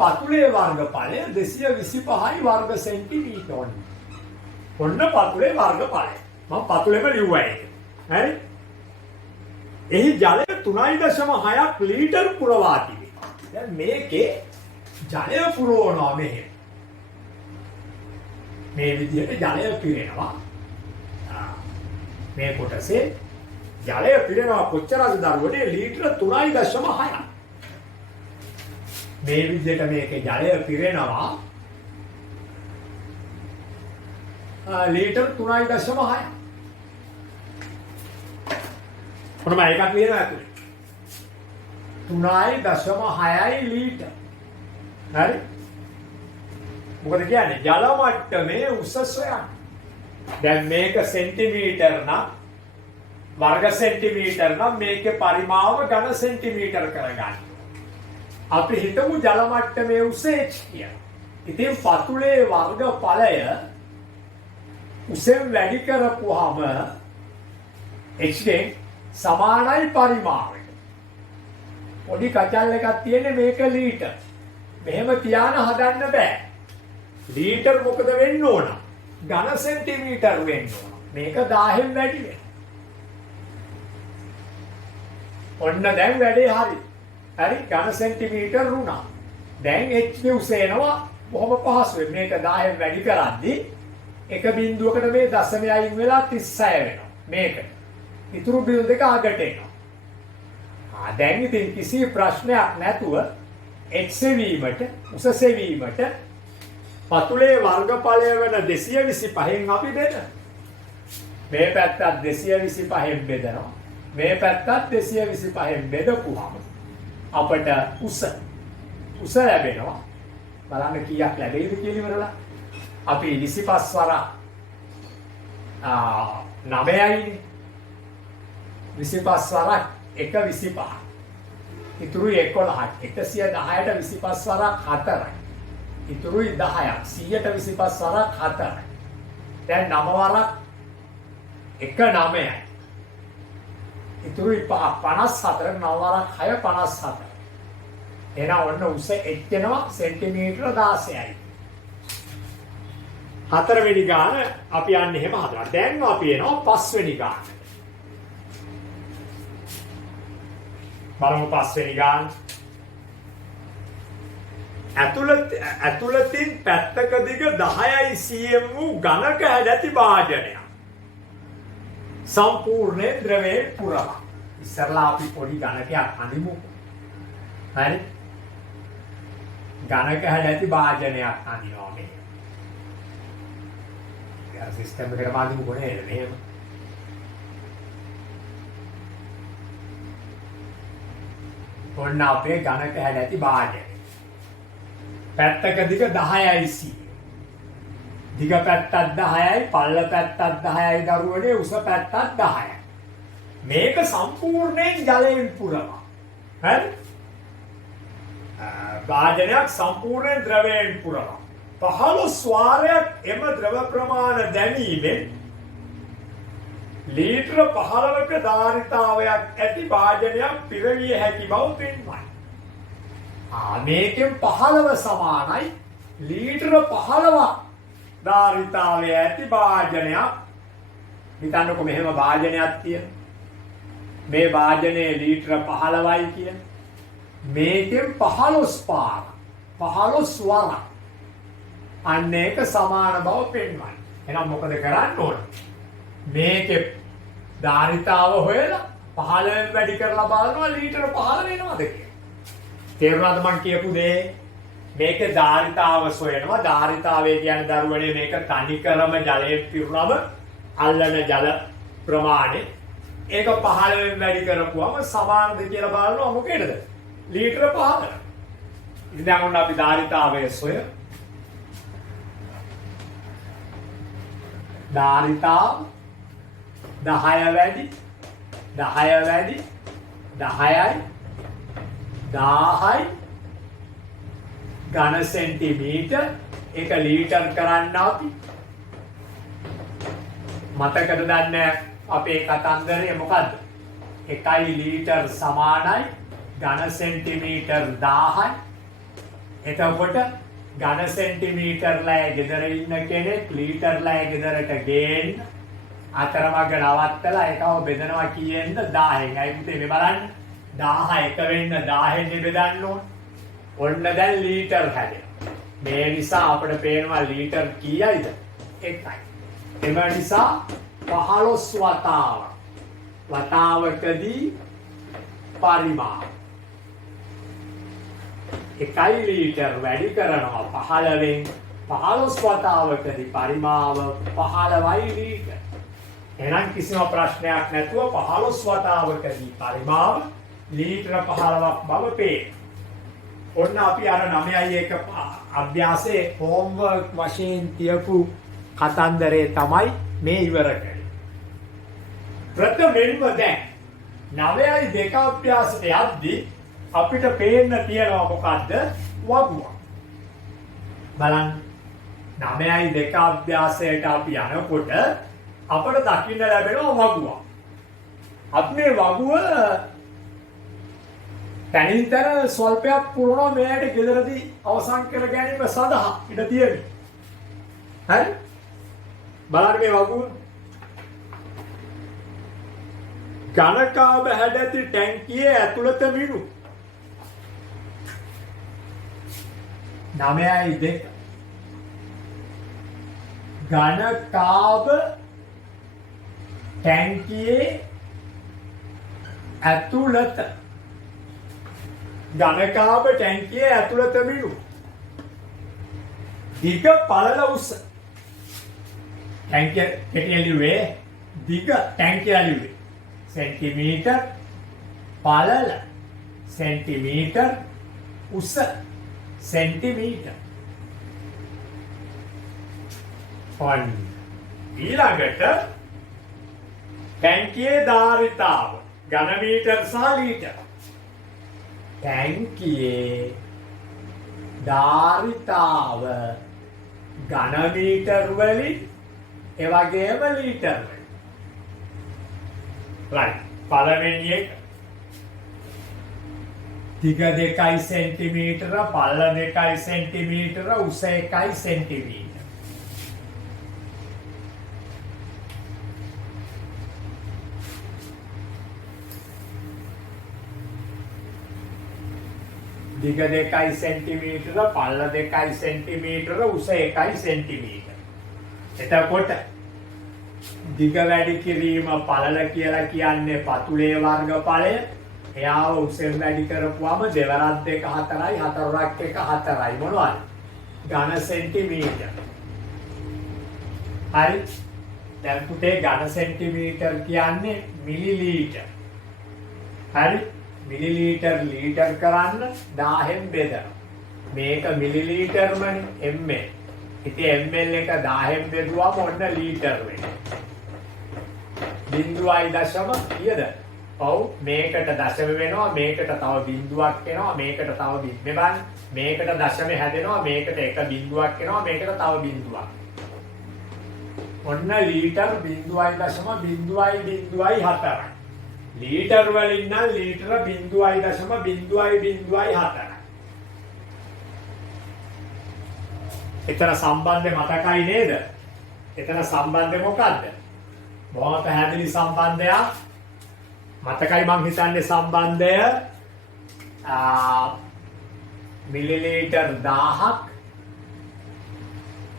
පතුලේ වර්ගඵලය 225යි වර්ග සෙන්ටිමීටර. ඔන්න පතුලේ වර්ගඵලය. මම පතුලේම ලිව්වා ඒක. හරි? එහි ජලය 3.6ක් ලීටර් පුරවා තිබේ. දැන් මේකේ ජලය පුරවනවා මෙහෙම. මේ විදිහට ජලය පිරෙනවා. මේ කොටසේ ජලය පිරෙනවා කොච්චරද දරුවනේ? ලීටර 3.6ක්. මේ විදිහට මේකේ ජලය පිරෙනවා ලීටර 3.6ක්. මොනම එකක් ලියනවා ඇතුලේ 3.6යි ලීටර. හරි? මොකද කියන්නේ? ජල මට්ටමේ උස සොයන්න. දැන් මේක සෙන්ටිමීටර නම් වර්ග සෙන්ටිමීටර නම් මේකේ පරිමාව ඝන සෙන්ටිමීටර කරගන්න. අපි හිතමු ජල මට්ටමේ උස h කියලා. ඉතින් පතුලේ වර්ගඵලය උසෙන් වැඩි කරපුවාම h සමානයි පරිමාවට. පොඩි කචල් එකක් තියෙන්නේ මේක ලීටර්. මෙහෙම තියාන හදන්න බෑ. ලීටර් මොකද වෙන්න ඕන? ඝන සෙන්ටිමීටර් වෙන්න ඕන. මේක 1000න් වැඩි වෙනවා. ඔන්න දැන් වැඩේ හරි. හරි ඝන සෙන්ටිමීටර් වුණා. දැන් h උසේනවා බොහොම පහසුවෙන්. මේක 10න් වැඩි කරද්දී එක බිඳුවකට මේ දශමය අයින් වෙලා 36 වෙනවා. මේක. ඉතුරු බිඳු දෙක අගට එනවා. දැන් ඉතින් කිසි ප්‍රශ්නයක් නැතුව h සෙවීමට උස සෙවීමට පතුලේ වර්ගඵලය වෙන 225න් අපි බෙදනවා. මේ පැත්තත් 225න් බෙදනවා. මේ පැත්තත් 225න් බෙදපුවාම අපට උස ලැබෙනවා. බලන්න කීයක් ලැබෙයිද කියලා ඉවරලා. අපි 25 වරක් 9යිනේ. 25 වරක් 1 25. ඉතුරුයි 11. 110ට 25 වරක් 4යි. ඉතුරුයි 10ක්. 100ට 25 වරක් 4යි. දැන් 9 වරක් 1 9යි. ඉතුරුයි 54ක් 9 වරක් 6 54. එහෙනම් ඔන්න උස එච්චෙනවා සෙන්ටිමීටර 16යි. හතරවෙනි ගාන අපි යන්නේ එහෙම හදලා. දැන් අපි එනවා පස්වෙනි ගාන. බලමු පස්වෙනි ගාන. ඇතුළතින් පැත්තක දිග 10යි cm වූ ඝනක හැඩැති භාජනයක්. සම්පූර්ණ ද්‍රවයෙන් පුරවා. ඉස්සරලා අපි පොඩි ඝනකයක් අඳිමු. හරි? ඝනක හැඩැති භාජනයක් අඳිනවා මේ. යාර සිස්ටම් එකට මාදිමු කොනේ මෙහෙම. ඔන්න අපේ ඝනක හැඩැති භාජනය. පැත්තක දිග 10යි cm. දිග පැත්තක් 10යි, පළල පැත්තක් 10යි දරුවනේ, උස පැත්තක් 10යි. මේක සම්පූර්ණයෙන් ජලයෙන් පුරවා. හරි? භාජනයක් සම්පූර්ණයෙන් ද්‍රවයෙන් පුරවා. 15 වාරයක් එම ද්‍රව ප්‍රමාණ දැමීමෙන් ලීටර 15ක ධාරිතාවයක් ඇති භාජනයක් පිරවිය හැකි බව පෙන්වයි. මේකෙන් 15 සමානයි ලීටර 15ක් ධාරිතාවය ඇති භාජනයක්. හිතන්නකො මෙහෙම භාජනයක් තියෙන. මේ භාජනයේ ලීටර 15යි කියන. මේකෙන් 15 පාර 15 වරක් අන්න ඒක සමාන බව පෙන්වයි. එහෙනම් මොකද කරන්න ඕන? මේකේ ධාරිතාව හොයලා 15න් වැඩි කරලා බලනවා ලීටර 15 වෙනවද කියලා. තේරුණාද මං කියපු දේ? මේකේ ධාරිතාව සොයනවා. ධාරිතාවය කියන්නේ දරුවනේ මේක තනිකරම ජලයේ පිරුණම අල්ලන ජල ප්‍රමාණය. ඒක 15න් වැඩි කරපුවම සමානද කියලා බලනවා මොකේද? ලීටර 15. ඉතින් දැන් ඔන්න අපි ධාරිතාවය සොය. ධාරිතාව 10 වැඩි 10යි 1000යි ඝන සෙන්ටිමීටර්. ඒක ලීටර් කරන්න අපි මතකද දන්නේ අපේ කතන්දරය මොකද්ද? 1 ලීටර් සමානයි ඝන සෙන්ටිමීටර් 1000යි. එතකොට ඝන සෙන්ටිමීටර් ලෑ ගෙදර ඉන්න කෙනෙක් ලීටර් ලෑ ගෙදරට ගේන්න අතරමඟ නවත්තලා ඒකව බෙදනවා කියෙන්ද 1000න්. අයි පුතේ මේ බලන්න 1000 එක වෙන්න 1000න් බෙදන්න ඕන. ඔන්න දැන් ලීටර් හැදෙනවා. මේ නිසා අපිට පේනවා ලීටර් කීයයිද? 1යි. එම නිසා 15 වතාවකදී පරිමාණ 1 ලීටර් වැඩි කරනවා 15න් 15 වතාවකදී පරිමාව 15යි ලීටර්. එහෙනම් කිසිම ප්‍රශ්නයක් නැතුව 15 වතාවකදී පරිමාව ලීටර 15ක් බව පේනවා. ඔන්න අපි අර 9යි එක අභ්‍යාසයේ හෝම්වර්ක් වශයෙන් තියපු කතන්දරේ තමයි මේ ඉවර කරන්නේ. ප්‍රථමයෙන්ම දැන් 9යි 2 අභ්‍යාසයට යද්දී අපිට පේන්න තියෙනවා මොකද්ද? වගුවක්. බලන්න 9යි 2 අභ්‍යාසයට අපි යනකොට අපිට දකින්න ලැබෙනවා වගුවක්. අපි මේ වගුව තනින්තර ස්වල්පයක් පුරනවා මෙයට ගෙදරදී අවසන් කර ගැනීම සඳහා ඉඩ තියෙන්නේ. හරි? බලන්න මේ වගුව ඝනකාභ හැඩැති ටැංකියේ ඇතුළත මිනු 9.2 ඝනකාභ ටැංකියේ ඇතුළත ඝනකාභ ටැංකියේ ඇතුළත මිනු දිග පළල උස ටැංකිය කෙටියලිවේ දිග ටැංකියලිවේ सेंटीमीटर पालल सेंटीमीटर उस सेंटीमीटर ඊළඟට ටැංකියේ ධාරිතාව ඝන මීටර් සහ ලීටර් ටැංකියේ ධාරිතාව ඝන මීටර් වලින් ඒ වගේම ලීටර් වලින් right පළවෙනි එක දිග 2 සෙන්ටිමීටර පළල 2 සෙන්ටිමීටර උස 1 සෙන්ටිමීටර දිග 2 සෙන්ටිමීටර පළල 2 සෙන්ටිමීටර උස 1 සෙන්ටිමීටර එතකොට දිග වැඩි කිරීම පළල කියලා කියන්නේ පතුලේ වර්ගඵලය. එයාව උසෙන් වැඩි කරපුවාම දෙවරක් 2 4යි හතරක් 1 4යි මොනවද? ඝන සෙන්ටිමීටර. හරි. දැන් පුතේ ඝන සෙන්ටිමීටර කියන්නේ මිලිලීටර්. හරි. මිලිලීටර් ලීටර් කරන්න 1000න් බෙදනවා. මේක මිලිලීටර්මනේ ml. ඉතින් ml එක 1000න් බෙදුවාම ඔන්න ලීටර් වෙනවා. 0.0 කීයද? ඔව් මේකට දශම වෙනවා මේකට තව බිංදුවක් එනවා මේකට තව මෙබන් මේකට දශම හැදෙනවා මේකට එක බිංදුවක් එනවා මේකට තව බිංදුවක්. ඔන්න ලීටර් 0.0.04. ලීටර් වලින් නම් ලීටර 0.0.04. එතන සම්බන්ධය මතකයි නේද? එතන සම්බන්ධය මොකක්ද? බොහොම පැහැදිලි සම්බන්ධයක්. මතකයි මං හිතන්නේ සම්බන්ධය මිලිලීටර් 1000ක්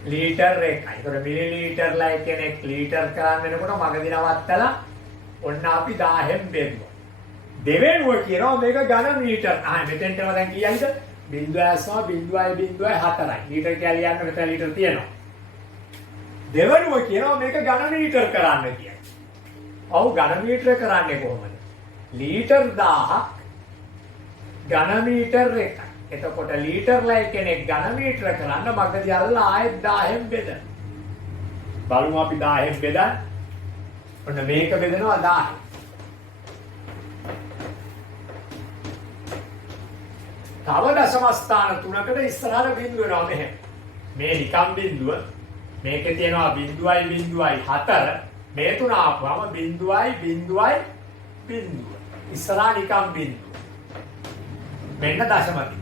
ලීටර් 1යි. ඒතර මිලිලීටර්ලා කෙනෙක් ලීටර් කරන් වෙනකොට මගදී නවත්තලා ඔන්න අපි 1000න් බෙදුවා. දෙවෙනුව කියනවා මේක ඝන මීටර්. මෙතෙන්ටම දැන් කීයයිද? 0.0.04යි. ලීටර් කියලා ලියන්න මෙතන ලීටර් තියෙනවා. දෙවෙනුව කියනවා මේක ඝන මීටර් කරන්න කියලා. ඔව් ඝන මීටර කරන්නේ කොහොමද? ලීටර් 1000ක් ඝන මීටර් 1යි. එතකොට ලීටර්ලා කෙනෙක් ඝන මීටර කරන්න මගදී අල්ලලා ආයෙත් 1000න් බෙදන. බලමු අපි 1000න් බෙදන්න. ඔන්න මේක බෙදනවා 1000. තව දශම ස්ථාන 3කට ඉස්සරහට බිංදුව වෙනවා මෙහෙම. මේ නිකම් බිංදුව මේකේ තියෙනවා 0.04 මේ තුන ආපුවම 0.0.0 ඉස්සරහා නිකම් බිංදුව. මෙන්න දශමති.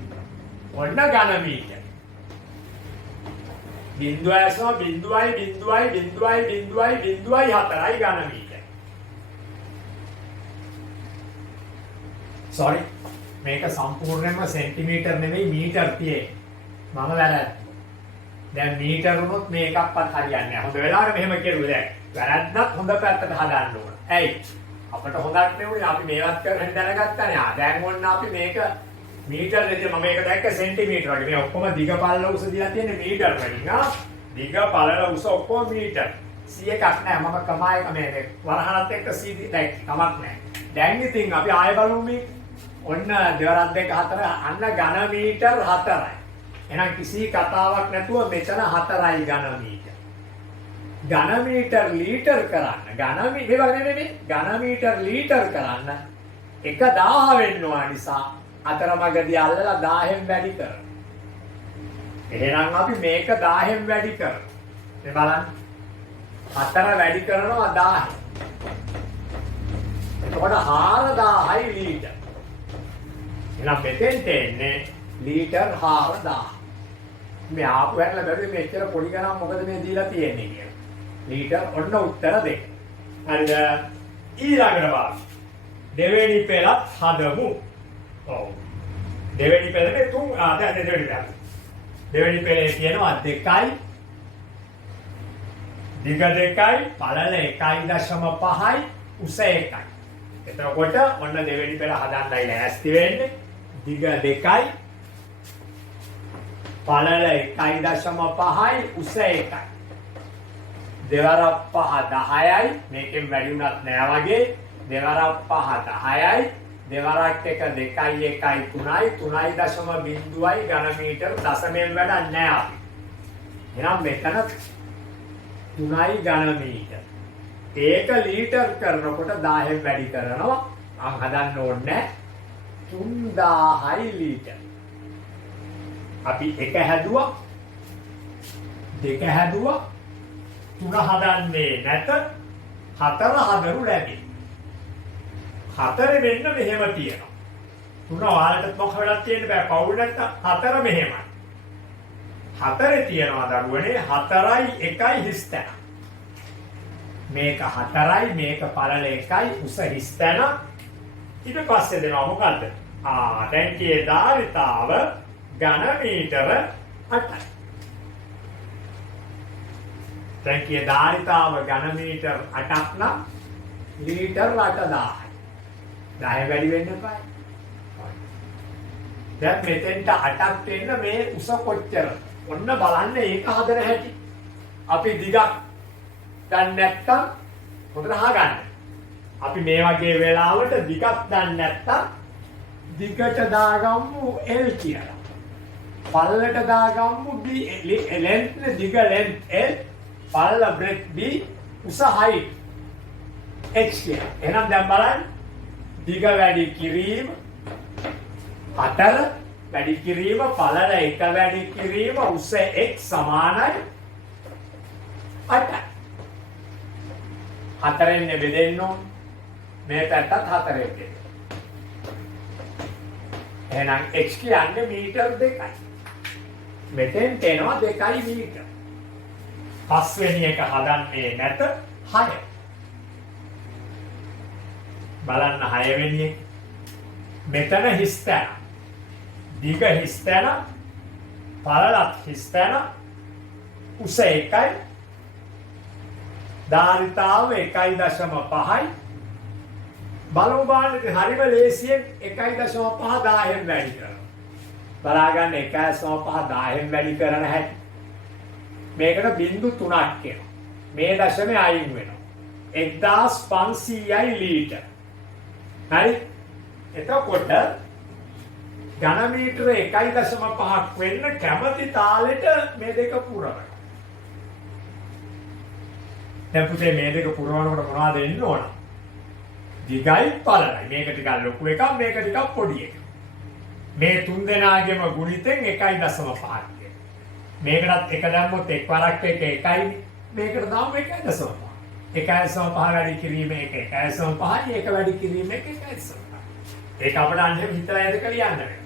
ඔන්න ඝන මීටර. 0.0.0.0.04යි ඝන මීටර. sorry මේක සම්පූර්ණයෙන්ම සෙන්ටිමීටර් නෙමෙයි මීටර් තියෙන්නේ. මම වැරද්දා. දැන් මීටර වුණොත් මේකක්වත් හරියන්නේ නැහැ. හොඳ වෙලාවට මෙහෙම කෙරුවේ දැන්. වැරද්දක් හොඳ පැත්තට හදන්න ඕන. ඇයි? අපිට හොඳක් නෙවෙයි අපි මේවත් කරගෙන දැනගත්තානේ. දැන් ඕන්න අපි මේක මීටර දෙක මම මේක දැක්ක සෙන්ටිමීටර වගේ. මේ ඔක්කොම දිග පළල උස දීලා තියෙන්නේ මීටර වලින්. දිග පළල උස ඔක්කොම මීටර. 100ක් නෑ මම කමායක මේ වරහනත් එක්ක 100 දැක් කමක් නෑ. දැන් ඉතින් අපි ආයෙ බලමු මේ ඔන්න දෙවරක් 2 4 අන්න ඝන මීටර 4යි. එහෙනම් කිසි කතාවක් නැතුව මෙතන 4යි ඝන මීටර. ඝන මීටර ලීටර් කරන්න ඝන මීටර ලීටර් කරන්න 1000 වෙන්න ඕන නිසා අතරමඟදී අල්ලලා 1000න් වැඩි කරනවා. එහෙනම් අපි මේක 1000න් වැඩි කරනවා. මේ බලන්න. 4 වැඩි කරනවා 1000. එතකොට 4000යි ලීටර්. එහෙනම් මෙතෙන්ට එන්නේ ලීටර් 4000. මේ ආපු හැටලා බැලුවේ මෙච්චර පොඩි ගණන් මොකද මේ දීලා තියෙන්නේ කියලා. ලීටර් ඔන්න උත්තර දෙක. හරිද? ඊළඟට බලන්න. දෙවෙනි පෙළත් හදමු. ඔව්. දෙවෙනි පෙළේ දැන් දෙවෙනි පෙළ. දෙවෙනි පෙළේ තියෙනවා 2යි දිග 2යි පළල 1.5යි උස 1යි. එතකොට ඔන්න දෙවෙනි පෙළ හදන්නයි ලෑස්ති වෙන්නේ. දිග 2යි පළල 1.5යි උස 1යි. දෙවරක් 5 10යි. මේකෙන් වැඩි වුණත් නෑ වගේ. දෙවරක් 5 10යි. දෙවරක් 1 2යි 1යි 3යි 3.0යි ඝන මීටර දශමයෙන් වැඩක් නෑ අපි. එහෙනම් මෙතන 3යි ඝන මීටර. ඒක ලීටර් කරනකොට 1000න් වැඩි කරනවා. මම හදන්න ඕනේ 3000යි ලීටර්. අපි 1 හැදුවා 2 හැදුවා 3 හදන්නේ නැත 4 හදරු ලැබේ. 4 මෙන්න මෙහෙම තියෙනවා. 3 ඔයාලට මොකක් වෙලක් තියෙන්න බෑ. පවුල් නැත්තම් 4 මෙහෙමයි. 4 තියෙනවා දරුවනේ 4යි 1යි හිස්තැන. මේක 4යි මේක පළල 1යි උස හිස්තැන. ඊට පස්සේ දෙනවා මොකද්ද? ටැංකියේ ධාරිතාව ඝන මීටර 8යි. ටැංකියේ ධාරිතාව ඝන මීටර 8ක් නම් ලීටර් 8000යි. 10 වැඩි වෙන්න එපා. දැන් මෙතෙන්ට 8ක් එන්න මේ උස කොච්චර? ඔන්න බලන්න ඒක හදන හැටි. අපි දිගක් දන්නේ නැත්තම් හොඳට අහගන්න. අපි මේ වගේ වෙලාවට දිගක් දන්නේ නැත්තම් දිගට දාගමු L කියලා. පළලට දාගමු B length දිග length L පළල breadth B උස height X කියලා. එහෙනම් දැන් බලන්න දිග වැඩි කිරීම 4 වැඩි කිරීම පළල 1 වැඩි කිරීම උස x සමානයි 8යි. 4ෙන් බෙදෙන්න ඕන. මේ පැත්තත් 4ෙන් බෙදෙන්න. එහෙනම් x කියන්නේ මීටර් 2යි. මෙතෙන් තේනවා 2යි මීටර. පස්වෙනි එක හදන්නේ නැත 6. බලන්න 6 වෙනි එක. මෙතන හිස්තැන. දිග හිස්තැන, පළලත් හිස්තැන, උස 1යි. ධාරිතාව 1.5යි. බලමු බලන්න හරිම ලේසියෙන් 1.5 1000න් වැඩි කරනවා. බලා ගන්න 1.5 1000න් වැඩි කරන හැටි. මේකට බිංදු 3ක් එනවා. මේ දශමේ අයින් වෙනවා. 1500යි ලීටර්. හරි? එතකොට ඝන මීටර 1.5ක් වෙන්න කැමති තාලෙට මේ දෙක පුරවනවා. දැන් පුතේ මේ දෙක පුරවනකොට මොනවද එන්න ඕන? දිගයි පළලයි. මේක ටිකක් ලොකු එකක් මේක ටිකක් පොඩි එකක්. මේ තුන් දෙනාගේම ගුණිතෙන් 1.5ක්. මේකටත් එක දැම්මොත් එක් වරක් එක 1යි. මේකට දාමු 1.5. 1.5 වැඩි කිරීම එක 1.5යි ඒක වැඩි කිරීම එක 1.5. ඒක අපිට අන්නේ හිතලා යද කියලා යන්න වෙනවා.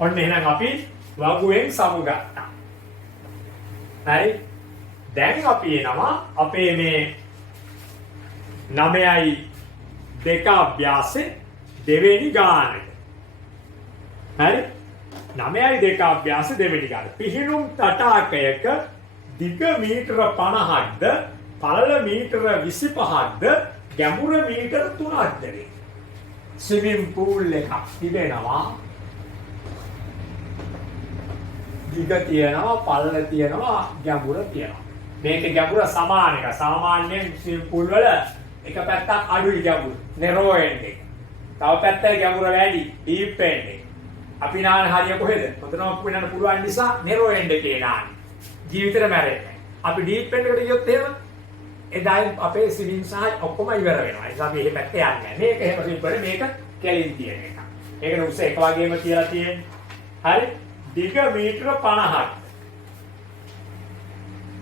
ඔන්න එහෙනම් අපි වගුවෙන් සමුගත්තා. හරි? දැන් අපි එනවා අපේ මේ 9යි 2 අභ්‍යාසයේ දෙවෙනි ගානට. හරි? 9යි 2 අභ්‍යාසයේ දෙවෙනි ගාන. පිහිනුම් තටාකයක දිග මීටර 50ක්ද පළල මීටර 25ක්ද ගැඹුර මීටර 3ක්ද වේ. ස්විමින් pool එකක් තිබෙනවා. දිග තියෙනවා පළල තියෙනවා ගැඹුර තියෙනවා. මේකේ ගැඹුර සමාන එක. සාමාන්‍යයෙන් ස්විමින් pool වල එක පැත්තක් අඩුයි ගැඹුර. narrow end එක. තව පැත්තේ ගැඹුර වැඩි deep end එක. අපි නාන හරිය කොහෙද? පොතනම වෙනන්න පුළුවන් නිසා narrow end එකේ නාන්නේ. ජීවිතේට මැරෙන්නේ. අපි deep end එකට ගියොත් එහෙම එදායි අපේ ස්විමින් සහ ඔක්කොම ඉවර වෙනවා. ඒ නිසා අපි එහෙ පැත්තේ යන්නේ නැහැ. මේක එහෙම සිම්පල් මේක කෙලින් තියෙන එක. ඒකන උස එක වගේම තියලා තියෙන්නේ. හරි? දිග මීටර 50ක්.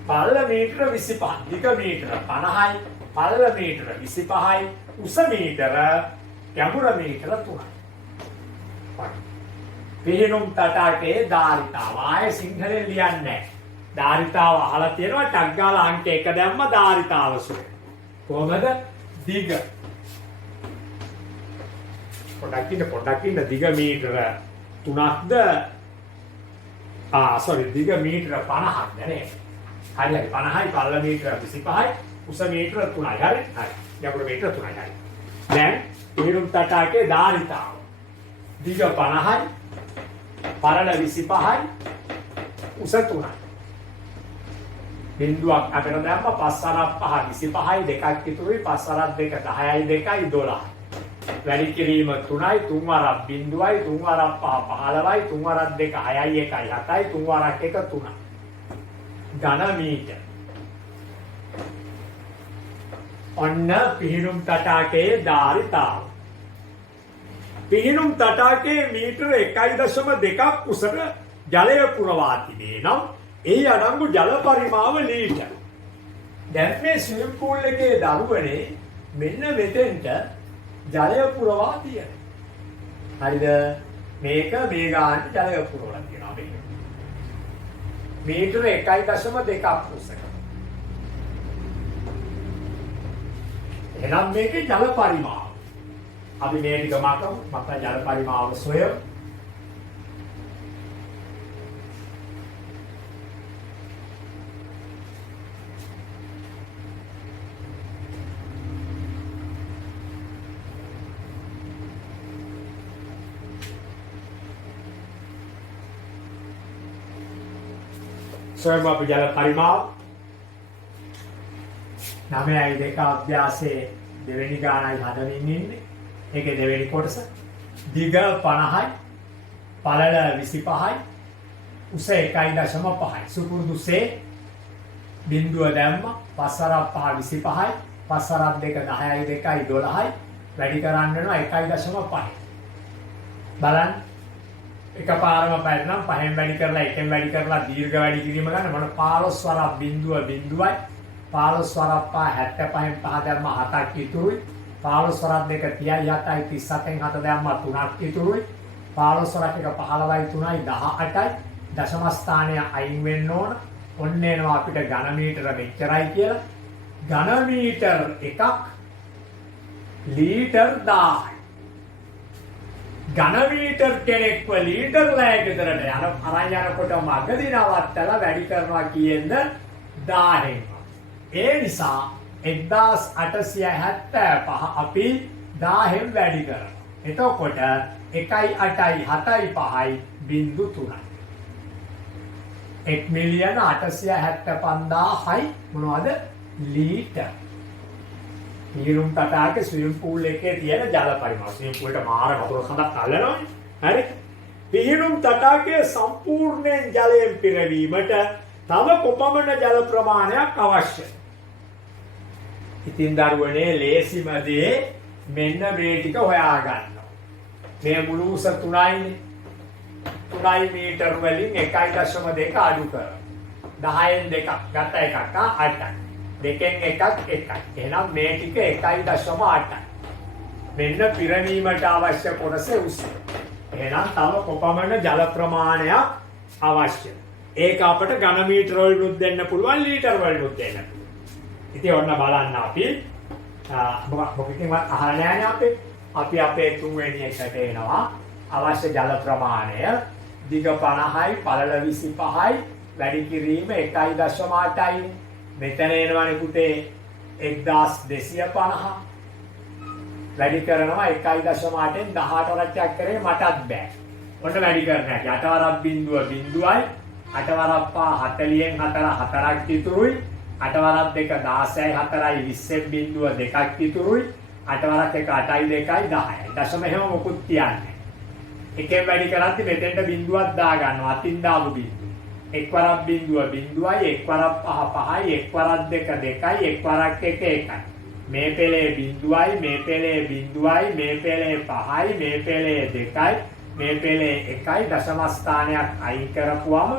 පළල මීටර 25. දිග මීටර 50යි. පළල මීටර 25යි, උස මීටර, ගැඹුර මීටර 3යි. පිහිනුම් තටාකයේ ධාරිතාව. ආයේ සිංහලෙන් ලියන්නේ නැහැ. ධාරිතාව අහලා තියෙනවා, ටක් ගාලා අංක 1 දැම්ම ධාරිතාව සුවේ. කොහමද? දිග. පොඩක් ඉන්න දිග මීටර 3ක්ද දිග මීටර 50ක්ද නේ. හරියයි 50යි, පළල මීටර 25යි, උස මීටර 3යි. හරි. ගැඹුර මීටර 3යි. හරි. දැන් පිහිනුම් තටාකයේ ධාරිතාව. දිග 50යි, පළල 25යි, උස 3යි. බිඳුවක් අතර දැම්ම 5 අරක් 5 25යි, දෙකක් ඉතුරුයි, 5 අරක් 2 10යි, 2යි 12යි. වැඩි කිරීම 3යි, 3 වරක් බිඳුවයි, 3 වරක් 5 15යි, 3 වරක් 2 6යි, 1යි 7යි, 3 වරක් 1 3යි. ඝන මීටර. ඔන්න පිහිනුම් තටාකයේ ධාරිතාව. පිහිනුම් තටාකයේ මීටර 1.2ක් උසට ජලය පුරවා තිබේ නම් එහි අඩංගු ජල පරිමාව ලීටර්. දැන් මේ ස්විමින් pool එකේ දරුවනේ මෙන්න මෙතෙන්ට ජලය පුරවා තියෙනවා. හරිද? මේක මේ ගානට ජලය පුරවලා තියෙනවා මේක. මීටර 1.2ක් උසට. එහෙනම් මේකේ ජල පරිමාව. අපි මේ ටික මත ජල පරිමාව සොයමු. සොයමු අපි ජල පරිමාව. 9.2 අභ්‍යාසයේ දෙවෙනි ගානයි හදමින් ඉන්නේ. ඒකේ දෙවෙනි කොටස. දිග 50යි, පළල 25යි, උස 1.5යි. සුපුරුදු සේ බිඳුව දැම්ම 5 අරක් 5 25යි, 5 අරක් 2 10යි, 2යි 12යි. වැඩි කරන්න වෙනවා 1.5යි. බලන්න. එකපාරම පැනනම් 5න් වැඩි කරලා 1න් වැඩි කරලා දීර්ඝ වැඩි කිරීම ගන්න මොන 15 වරක් බිඳුව බිඳුවයි, 15 වරක් 75න් 5 දැම්ම 7ක් ඉතුරුයි, 15 වරක් 2 30යි 7යි, 37න් 7 දැම්ම 3ක් ඉතුරුයි, 15 වරක් 1 15යි 3යි 18යි. දශම ස්ථානය අයින් වෙන්න ඕන. ඔන්න එනවා අපිට ඝන මීටර මෙච්චරයි කියලා. ඝන මීටර එකක් ලීටර් 1000යි. ඝන මීටර් කෙනෙක්ව ලීටර් ලෑයකතරට අරන් යනකොට මගදී නවත්තලා වැඩි කරනවා කියේද 1000න්. ඒ නිසා 1875 අපි 1000න් වැඩි කරනවා. එතකොට 1.8යි 7යි 5යි 0.3යි. 1,875,000යි මොනවද? ලීටර්. පිහිනුම් තටාකේ ස්විමින් pool එකේ තියෙන ජල පරිමාව. ස්විමින් pool එකට මාර වතුර කඳක් අල්ලනවානේ. හරි. පිහිනුම් තටාකයේ සම්පූර්ණයෙන් ජලයෙන් පිරවීමට තව කොපමණ ජල ප්‍රමාණයක් අවශ්‍යයි? ඉතින් දරුවනේ ලේසිම දේ මෙන්න මේ ටික හොයා ගන්නවා. මේ මුළු උස 3යිනේ. 3 මීටර වලින් 1.2 අඩු කරනවා. 10න් 2ක් ගත්ත එකක් 8යි. දෙකෙන් එකක් 1යි. එහෙනම් මේ ටික 1.8යි. මෙන්න පිරවීමට අවශ්‍ය කොටස උස. එහෙනම් තව කොපමණ ජල ප්‍රමාණයක් අවශ්‍යයි? ඒක අපිට ඝන මීටර වලින් දෙන්න පුළුවන්, ලීටර වලින් දෙන්න පුළුවන්. ඉතින් ඔන්න බලන්න අපි මොකකින්වත් අහලා නැහැ අපි අපේ තුන්වෙනි එකට එනවා. අවශ්‍ය ජල ප්‍රමාණය දිග 50යි, පළල 25යි, වැඩි කිරීම 1.8යි. මෙතන එනවනේ පුතේ 1250. වැඩි කරනවා 1.8ෙන් 18 වරක් කරේ මටත් බෑ. ඔන්න වැඩි කරන්නේ 8 වරක් බිඳුව බිඳුවයි, 8 වරක් 40න් 4 4ක් ඉතුරුයි, 8 වරක් 2 16යි 4යි 20න් බිඳුව 2ක් ඉතුරුයි, 8 වරක් 1 8යි 2යි 10යි. දශම එහෙම මොකුත් තියන්නේ. එකෙන් වැඩි කරද්දි මෙතෙන්ට බිඳුවක් දා ගන්නවා. අතින් දාපු බිඳුව. එක් වරක් බිඳුව බිඳුවයි, එක් වරක් 5 5යි, එක් වරක් 2 2යි, එක් වරක් 1 1යි. මේ පෙළේ බිඳුවයි, මේ පෙළේ බිඳුවයි, මේ පෙළේ 5යි, මේ පෙළේ 2යි, මේ පෙළේ 1යි. දශම ස්ථානයක් අයින් කරපුවම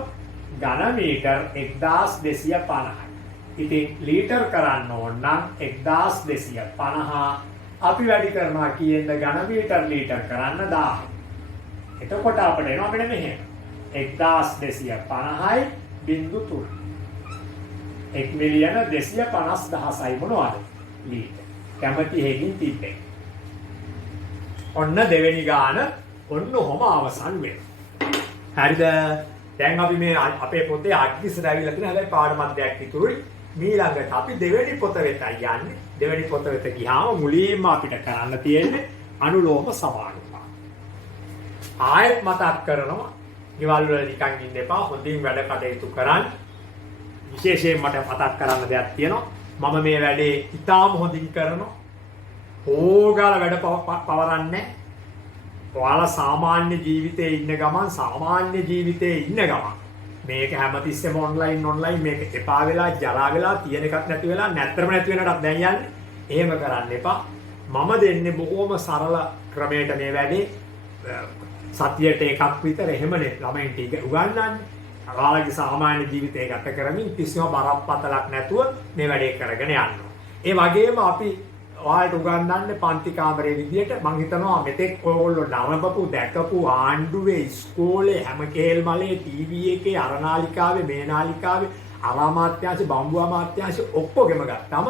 ඝන මීටර් 1250යි. ඉතින් ලීටර් කරන්න ඕන නම් 1250 අපි වැඩි කරනවා කියන්න ඝන මීටර් ලීටර් කරන්න 1000. එතකොට අපිට එනවා මෙන්න මෙහෙම. 1250යි බිංදු 3. 1,250,000යි මොනවද? ලීටර්. කැමති හේකින් තිබ්බේ. ඔන්න දෙවෙනි ගාන ඔන්න ඔහම අවසන් වෙනවා. හරිද? දැන් අපි මේ අපේ පොතේ අට්ලිස්ට් ඇවිල්ලා තියෙන හැබැයි පාඩමක් දෙයක් ඉතුරුයි. ඊළඟට අපි දෙවෙනි පොත වෙතයි යන්නේ. දෙවෙනි පොත වෙත ගියාම මුලින්ම අපිට කරන්න තියෙන්නේ අනුලෝම සමානුපාත. ආයෙත් මතක් කරනවා. ගෙවල් වල නිකන් ඉන්න එපා. හොඳින් වැඩ කටයුතු කරන්න. විශේෂයෙන් මට මතක් කරන්න දෙයක් තියෙනවා. මම මේ වැඩේ ඉතාම හොඳින් කරනවා. ඕගාල වැඩ පවරන්නේ. ඔයාලා සාමාන්‍ය ජීවිතේ ඉන්න ගමන් සාමාන්‍ය ජීවිතේ ඉන්න ගමන් මේක හැමතිස්සෙම ඔන්ලයින් මේක එපා වෙලා ජරා වෙලා තියෙන එකක් නැති වෙලා නැත්තරම නැති වෙනටත් දැන් යන්නේ. එහෙම කරන්න එපා. මම දෙන්නේ බොහොම සරල ක්‍රමයකට මේ වැඩේ සතියට එකක් විතර එහෙමනේ ළමයින්ට උගන්වන්නේ. ඔයාලගේ සාමාන්‍ය ජීවිතය ගත කරමින් කිසිම බරපතලක් නැතුව මේ වැඩේ කරගෙන යනවා. ඒ වගේම අපි ඔයාලට උගන්වන්නේ පන්ති කාමරයේ විදියට මම හිතනවා මෙතෙක් ඔයගොල්ලෝ නරඹපු දැකපු ආණ්ඩුවේ ඉස්කෝලේ හැම කේල්මලේ ටීවී එකේ අරනාලිකාවේ මේ නාලිකාවේ අරාමාත්‍යාංශ බම්බු අමාත්‍යාංශ ඔක්කොගෙම ගත්තාම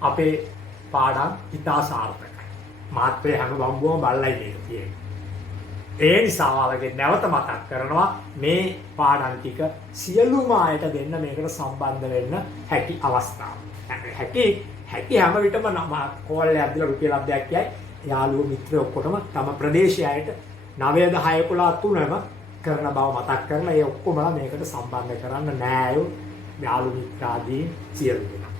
අපේ පාඩම් ඉතා සාර්ථකයි. මාත්‍රේ හැම බම්බුවම බලලයි මේක තියෙන්නේ. ඒ නිසා ඔයාලගේ නැවත මතක් කරනවා මේ පාඩම් ටික සියලුම අයට දෙන්න මේකට සම්බන්ධ වෙන්න හැකි අවස්ථාව. හැකි හැම විටම කෝල් එකක් දීලා රුපියල් 10ක් කියයි යාළුවෝ මිත්‍රයෝ ඔක්කොටම තම ප්‍රදේශයට 9 10 11 3ම කරන බව මතක් කරලා ඒ ඔක්කොමලා මේකට සම්බන්ධ කරන්න නෑයෝ යාළු මිත්‍රාදී සියලු දෙනා.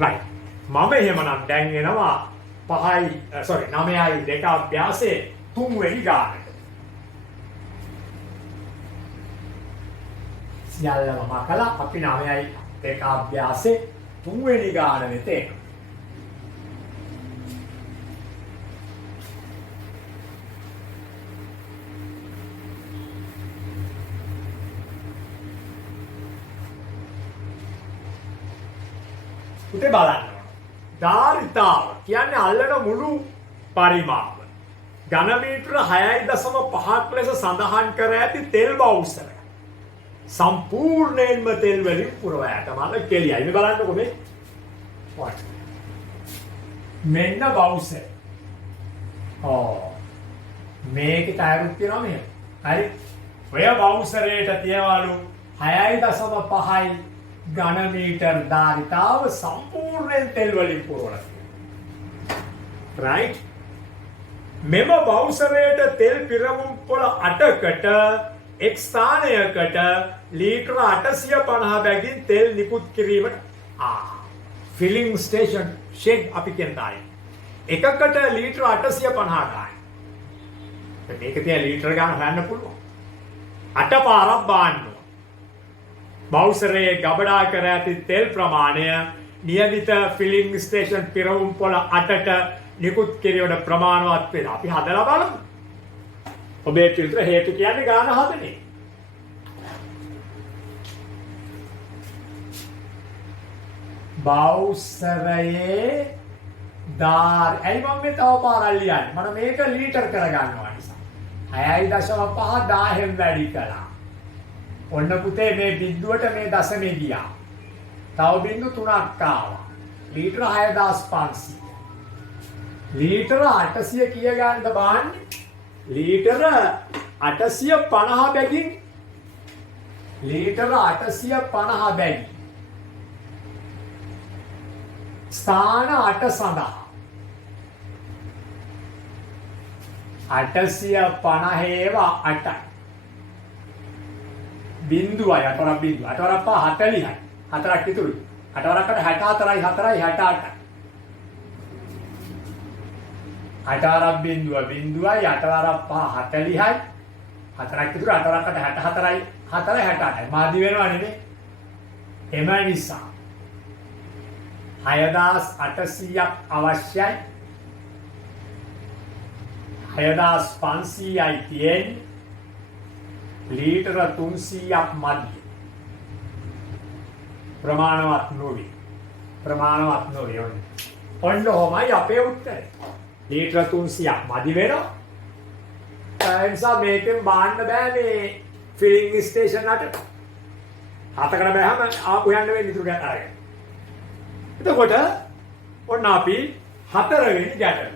right. මම එහෙමනම් දැන් එනවා 9යි 2 අභ්‍යාසයේ 3 වෙනි ගානට. සියල්ලම මකලා අපි 9යි 2 අභ්‍යාසයේ 3 වෙනි ගාන වෙත එනවා. උතේ බලන්න. ධාරිතාව කියන්නේ අල්ලන මුළු පරිමාව. ඝන මීටර 6.5ක් ලෙස සඳහන් කර ඇති තෙල් බවුසර. සම්පූර්ණයෙන්ම තෙල් වලින් පුරවා ඇතමල කෙලියයි. මේ බලන්නකො මේ. මෙන්න බවුසර. මේකේ ටයරුත් තියෙනවා මෙහෙම. හරි. ඔය බවුසරේට තියවලු 6.5යි ඝන මීටර් ධාරිතාව සම්පූර්ණයෙන් තෙල් වලින් පුරවලා තියෙනවා. right? මෙම බවුසරයට තෙල් පිරවුම් පොළ 8කට එක් ස්ථානයකට ලීටර 850 බැගින් තෙල් නිකුත් කිරීමට ෆිලිං ස්ටේෂන් ෂෙඩ් අපි කියනයි. එකකට ලීටර 850 ගාන. මේක තියා ලීටර ගාන හොයන්න පුළුවන්. 8 පාරක් බාන්න. බවුසරයේ ගබඩා කර ඇති තෙල් ප්‍රමාණය නියමිත ෆිලිං ස්ටේෂන් පිරවුම් පොළ 8ට නිකුත් කිරීමට ප්‍රමාණවත් වෙනවා. අපි හදලා බලමු. ඔබේ ෆිල්ටර් හේතු කියන්නේ ගාන හදන්නේ. බවුසරයේ ඇයි මම මේ තව පාරක් ලියන්නේ? මම මේක ලීටර් කරගන්නවා නිසා. 6.5 1000න් වැඩි කළා. ඔන්න පුතේ මේ බිඳුවට මේ දශමේ ගියා. තව බිඳු 3ක් ආවා. ලීටර 6500. ලීටර 800 කීය ගන්නද බාන්නේ? ලීටර 850 බැගින් ලීටර 850 බැගින් ස්ථාන 8 සඳහා 850 ඒවා 8යි. බිඳුවයි 8 බිඳුව 8 40යි 4ක් ඉතුරුයි 8කට 64යි 4යි 68යි 8 බිඳුව බිඳුවයි 8 40යි 4ක් ඉතුරු 8කට 64යි 4යි 68යි මාදි වෙනවනේ නේ. එම නිසා 6800ක් අවශ්‍යයි 6500යි තියෙන්නේ. ලීටර 300ක් මදි. ප්‍රමාණවත් නොවේ. ප්‍රමාණවත් නොවේ ඔන්න. ඔන්න ඔහමයි අපේ උත්තරේ. ලීටර 300ක් මදි වෙනවා. ඒ නිසා මේකෙන් බාන්න බෑ මේ ෆිලිං ස්ටේෂන් අට. හතකට බෑම ආපු යන්න වෙන්නේ ඉතුරු ගන්න අරගෙන. එතකොට ඔන්න අපි හතරවෙනි ගැටලුව.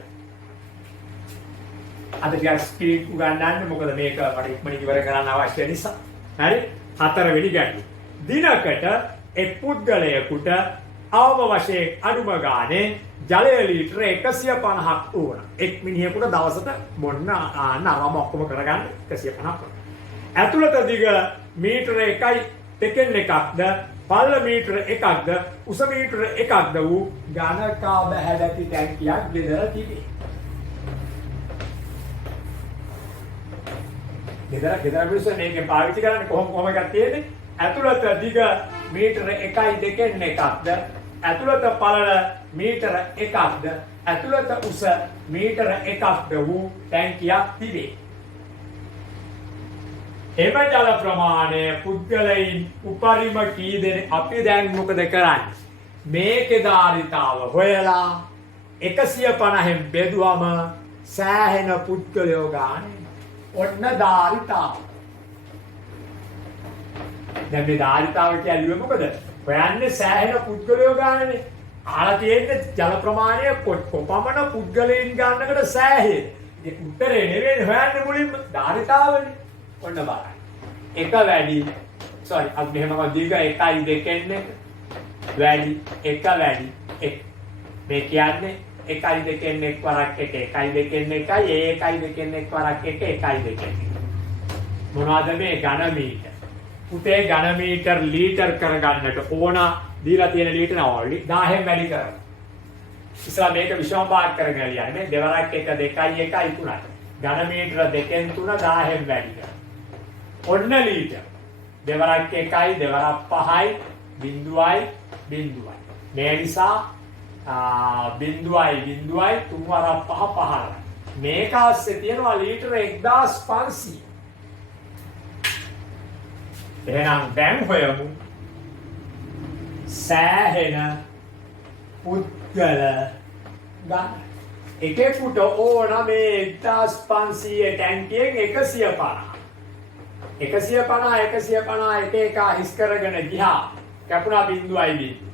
අද ටිකක් ස්පීඩ් උගන්නන්න මොකද මේක මට ඉක්මනින් ඉවර කරන්න අවශ්‍ය නිසා. හරි? හතරවෙනි ගැටලුව. දිනකට එක් පුද්ගලයෙකුට අවම වශයෙන් අඩුම ගානේ ජලය ලීටර 150ක් ඕන. එක් මිනිහෙකුට දවසට බොන්න අරම ඔක්කොම කරගන්න 150ක් ඕන. ඇතුළත දිග මීටර 1යි දෙකෙන් එකක්ද පල්ල මීටර 1ක්ද උස මීටර 1ක්ද වූ ඝනකාභ හැඩැති ටැංකියක් ගෙදර තිබේ. ගෙදර මිනිස්සු මේකෙන් පාවිච්චි කරන්නේ කොහොම එකක් තියෙන්නේ? ඇතුළත දිග මීටර 1යි දෙකෙන් එකක්ද ඇතුළත පළල මීටර 1ක්ද ඇතුළත උස මීටර 1ක්ද වූ ටැංකියක් තිබේ. එම ජල ප්‍රමාණය පුද්ගලයින් උපරිම කී දෙනෙක් අපි දැන් මොකද කරන්නේ? මේකේ ධාරිතාව හොයලා 150න් බෙදුවම සෑහෙන පුද්ගලයෝ ගානේ. ඔන්න ධාරිතාව. දැන් මේ ධාරිතාව කියන්නේ මොකද? හොයන්නේ සෑහෙන පුද්ගලයෝ ගානනේ. ආලා තියෙන්නේ ජල ප්‍රමාණය කොපමණ පුද්ගලයන් ගන්නකට සෑහෙන. ඒ උත්තරේ නෙවෙයි හොයන්නේ මුලින්ම ධාරිතාවනේ. ඔන්න බලන්න. එක වැඩි අපි මෙහෙම දිග 1යි දෙකෙන් එක වැඩි එක වැඩි එක. මේ කියන්නේ 1යි දෙකෙන් එක වරක් එක 1යි දෙකෙන් එකයි ඒ 1යි දෙකෙන් එක වරක් එක 1යි දෙකෙන්. මොනවාද මේ ඝන මීටර? පුතේ ඝන මීටර ලීටර් කරගන්නට ඕන දීලා තියෙන ලීටර 1000න් වැඩි කරනවා. ඉස්සලා මේක විෂම භාග කරගෙන යන්නේ. මේ දෙවරක් එක 2යි 1යි 3යි. ඝන මීටර 2න් 3 1000න් වැඩි කරනවා. ඔන්න ලීටර්. දෙවරක් 1යි දෙවරක් 5යි බිඳුවයි බිඳුවයි. මේ නිසා බිඳුවයි බිඳුවයි 3 වරක් 5 15යි. මේක ASCII තියෙනවා ලීටර 1500. එහෙනම් දැන් හොයමු සෑහෙන පුද්ගල ගන්න. එකෙකුට ඕන මේ 1500 ටැංකියෙන් 150. 150 එක එක හිස් කරගෙන ගියා. කැපුණා බිඳුවයි බිඳුව.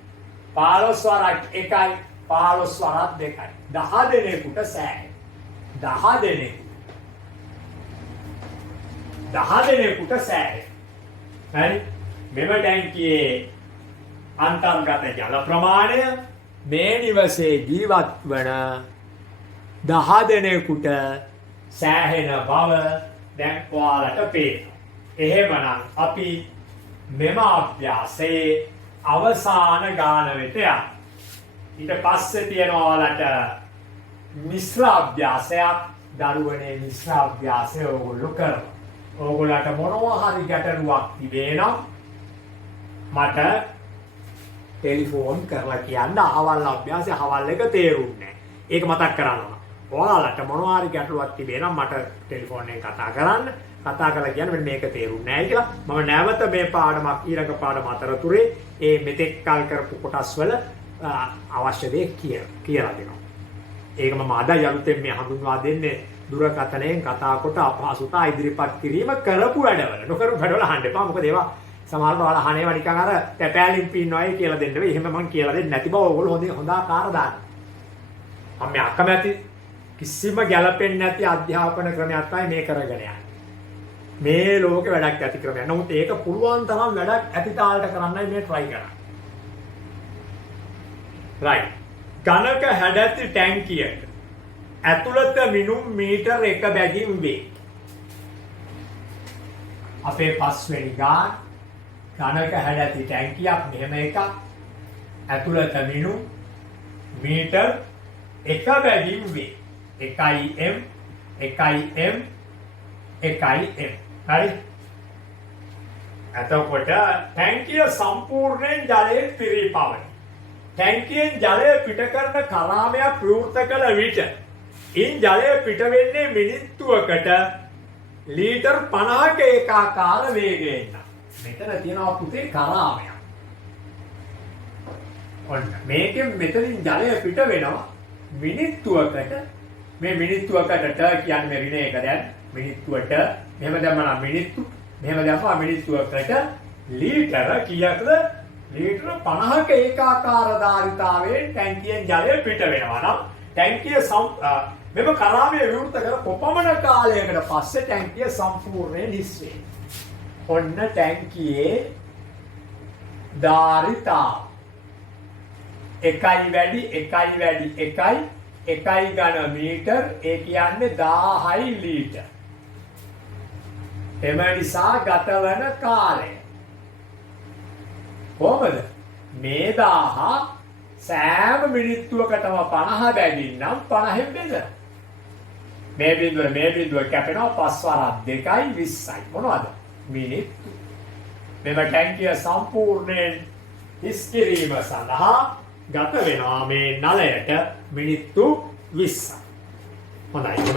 15 වරක් 1යි 15 වරක් 2යි. 10 දෙනෙකුට සෑහෙන. 10 දෙනෙකුට සෑහෙන. හරි? මෙම ටැංකියේ අන්තර්ගත ජල ප්‍රමාණය මේ නිවසේ ජීවත් වන 10 දෙනෙකුට සෑහෙන බව දැන් ඔයාලට පේනවා. එහෙමනම් අපි මෙම අභ්‍යාසයේ අවසාන ගාන වෙත යමු. ඊට පස්සේ තියෙනවා ඔයාලට මිශ්‍ර අභ්‍යාසයක්. දරුවනේ මිශ්‍ර අභ්‍යාසය ඕගොල්ලෝ කරනවා. ඕගොල්ලන්ට මොනවා හරි ගැටලුවක් තිබේ නම් මට ටෙලිෆෝන් කරලා කියන්න. අහවල් අභ්‍යාසය අහවල් එක තේරුන්නේ නැහැ. ඒක මතක් කරගන්න. ඔයාලට මොනවා හරි ගැටලුවක් තිබේ නම් මට ටෙලිෆෝන් එකෙන් කතා කරන්න. කතා කරලා කියන්න මෙන්න මේක තේරුන්නේ නැහැ කියලා. මම නැවත මේ පාඩමක් ඊළඟ පාඩම අතරතුරේ මේ මෙතෙක් කල් කරපු කොටස් වල අවශ්‍ය දේ කියලා දෙනවා. ඒක මම අද යලුතෙන් මේ හඳුන්වා දෙන්නේ දුරකථනයෙන් කතා කොට අපහසුතා ඉදිරිපත් කිරීම කරපු වැඩවල. නොකරපු වැඩවල අහන්න එපා. මොකද ඒවා සමහරවිට ඔයාලා අහනේවා නිකන් අර තැපෑලින් පින්නවයි කියලා දෙන්න වෙයි. එහෙම මම කියලා දෙන්නේ නැති බව ඕගොල්ලෝ හොඳ ආකාර දාන්න. මම මේ අකමැති කිසිම ගැළපෙන්නේ නැති අධ්‍යාපන ක්‍රමයක් තමයි මේ කරගෙන යන්නේ. මේ ලෝකේ වැඩක් ඇති ක්‍රමයක්. නමුත් ඒක පුළුවන් තරම් වැඩක් ඇති තාලට කරන්නයි මේ try කරන්නේ. right. ඝනක හැඩැති ටැංකියක ඇතුළත මිනුම් මීටර 1 බැගින් වේ. අපේ පස්වෙනි ගාන ඝනක හැඩැති ටැංකියක් මෙහෙම එකක්. ඇතුළත මිනුම් මීටර 1 බැගින් වේ. 1m 1m 1m. හරි? එතකොට ටැංකිය සම්පූර්ණයෙන් ජලයෙන් පිරී පවතී. ටැංකියෙන් ජලය පිට කරන කරාමයක් ප්‍රවෘත්ත කළ විට ඉන් ජලය පිට වෙන්නේ මිනිත්තුවකට ලීටර් 50ක ඒකාකාර වේගයෙන්. මෙතන තියෙනවා පුතේ කරාමයක්. ඔන්න මේකෙන් මෙතනින් ජලය පිට වෙනවා මිනිත්තුවකට මේ මිනිත්තුවකට ට කියන්නේ මේ ඍණ එක දැන් මිනිත්තුවට මෙහෙම දැම්මම මිනිත්තු මෙහෙම දැම්මම මිනිත්තුවකට ලීටර කීයක්ද ලීටර 50ක ඒකාකාර ධාරිතාවයෙන් ටැංකියෙන් ජලය පිට වෙනවා නම් ටැංකිය මෙම කරාමයේ විවෘත කර කොපමණ කාලයකට පස්සේ ටැංකිය සම්පූර්ණයෙන් හිස් වෙයි. ඔන්න ටැංකියේ ධාරිතාව 1 ඝන මීටර ඒ කියන්නේ 1000 ලීටර. එම නිසා ගතවන කාලය කොහොමද? මේ 1000 සෑම මිනිත්තුවකටම 50 බැගින්නම් 50න් බෙදලා. මේ බිඳුව කැපෙනවා 5 වරක් 2යි 20යි. මොනවද? මිනිත්තු. මෙම ටැංකිය සම්පූර්ණයෙන් හිස් කිරීම සඳහා ගත වෙනවා මේ නලයට මිනිත්තු 20ක්. හොඳයි.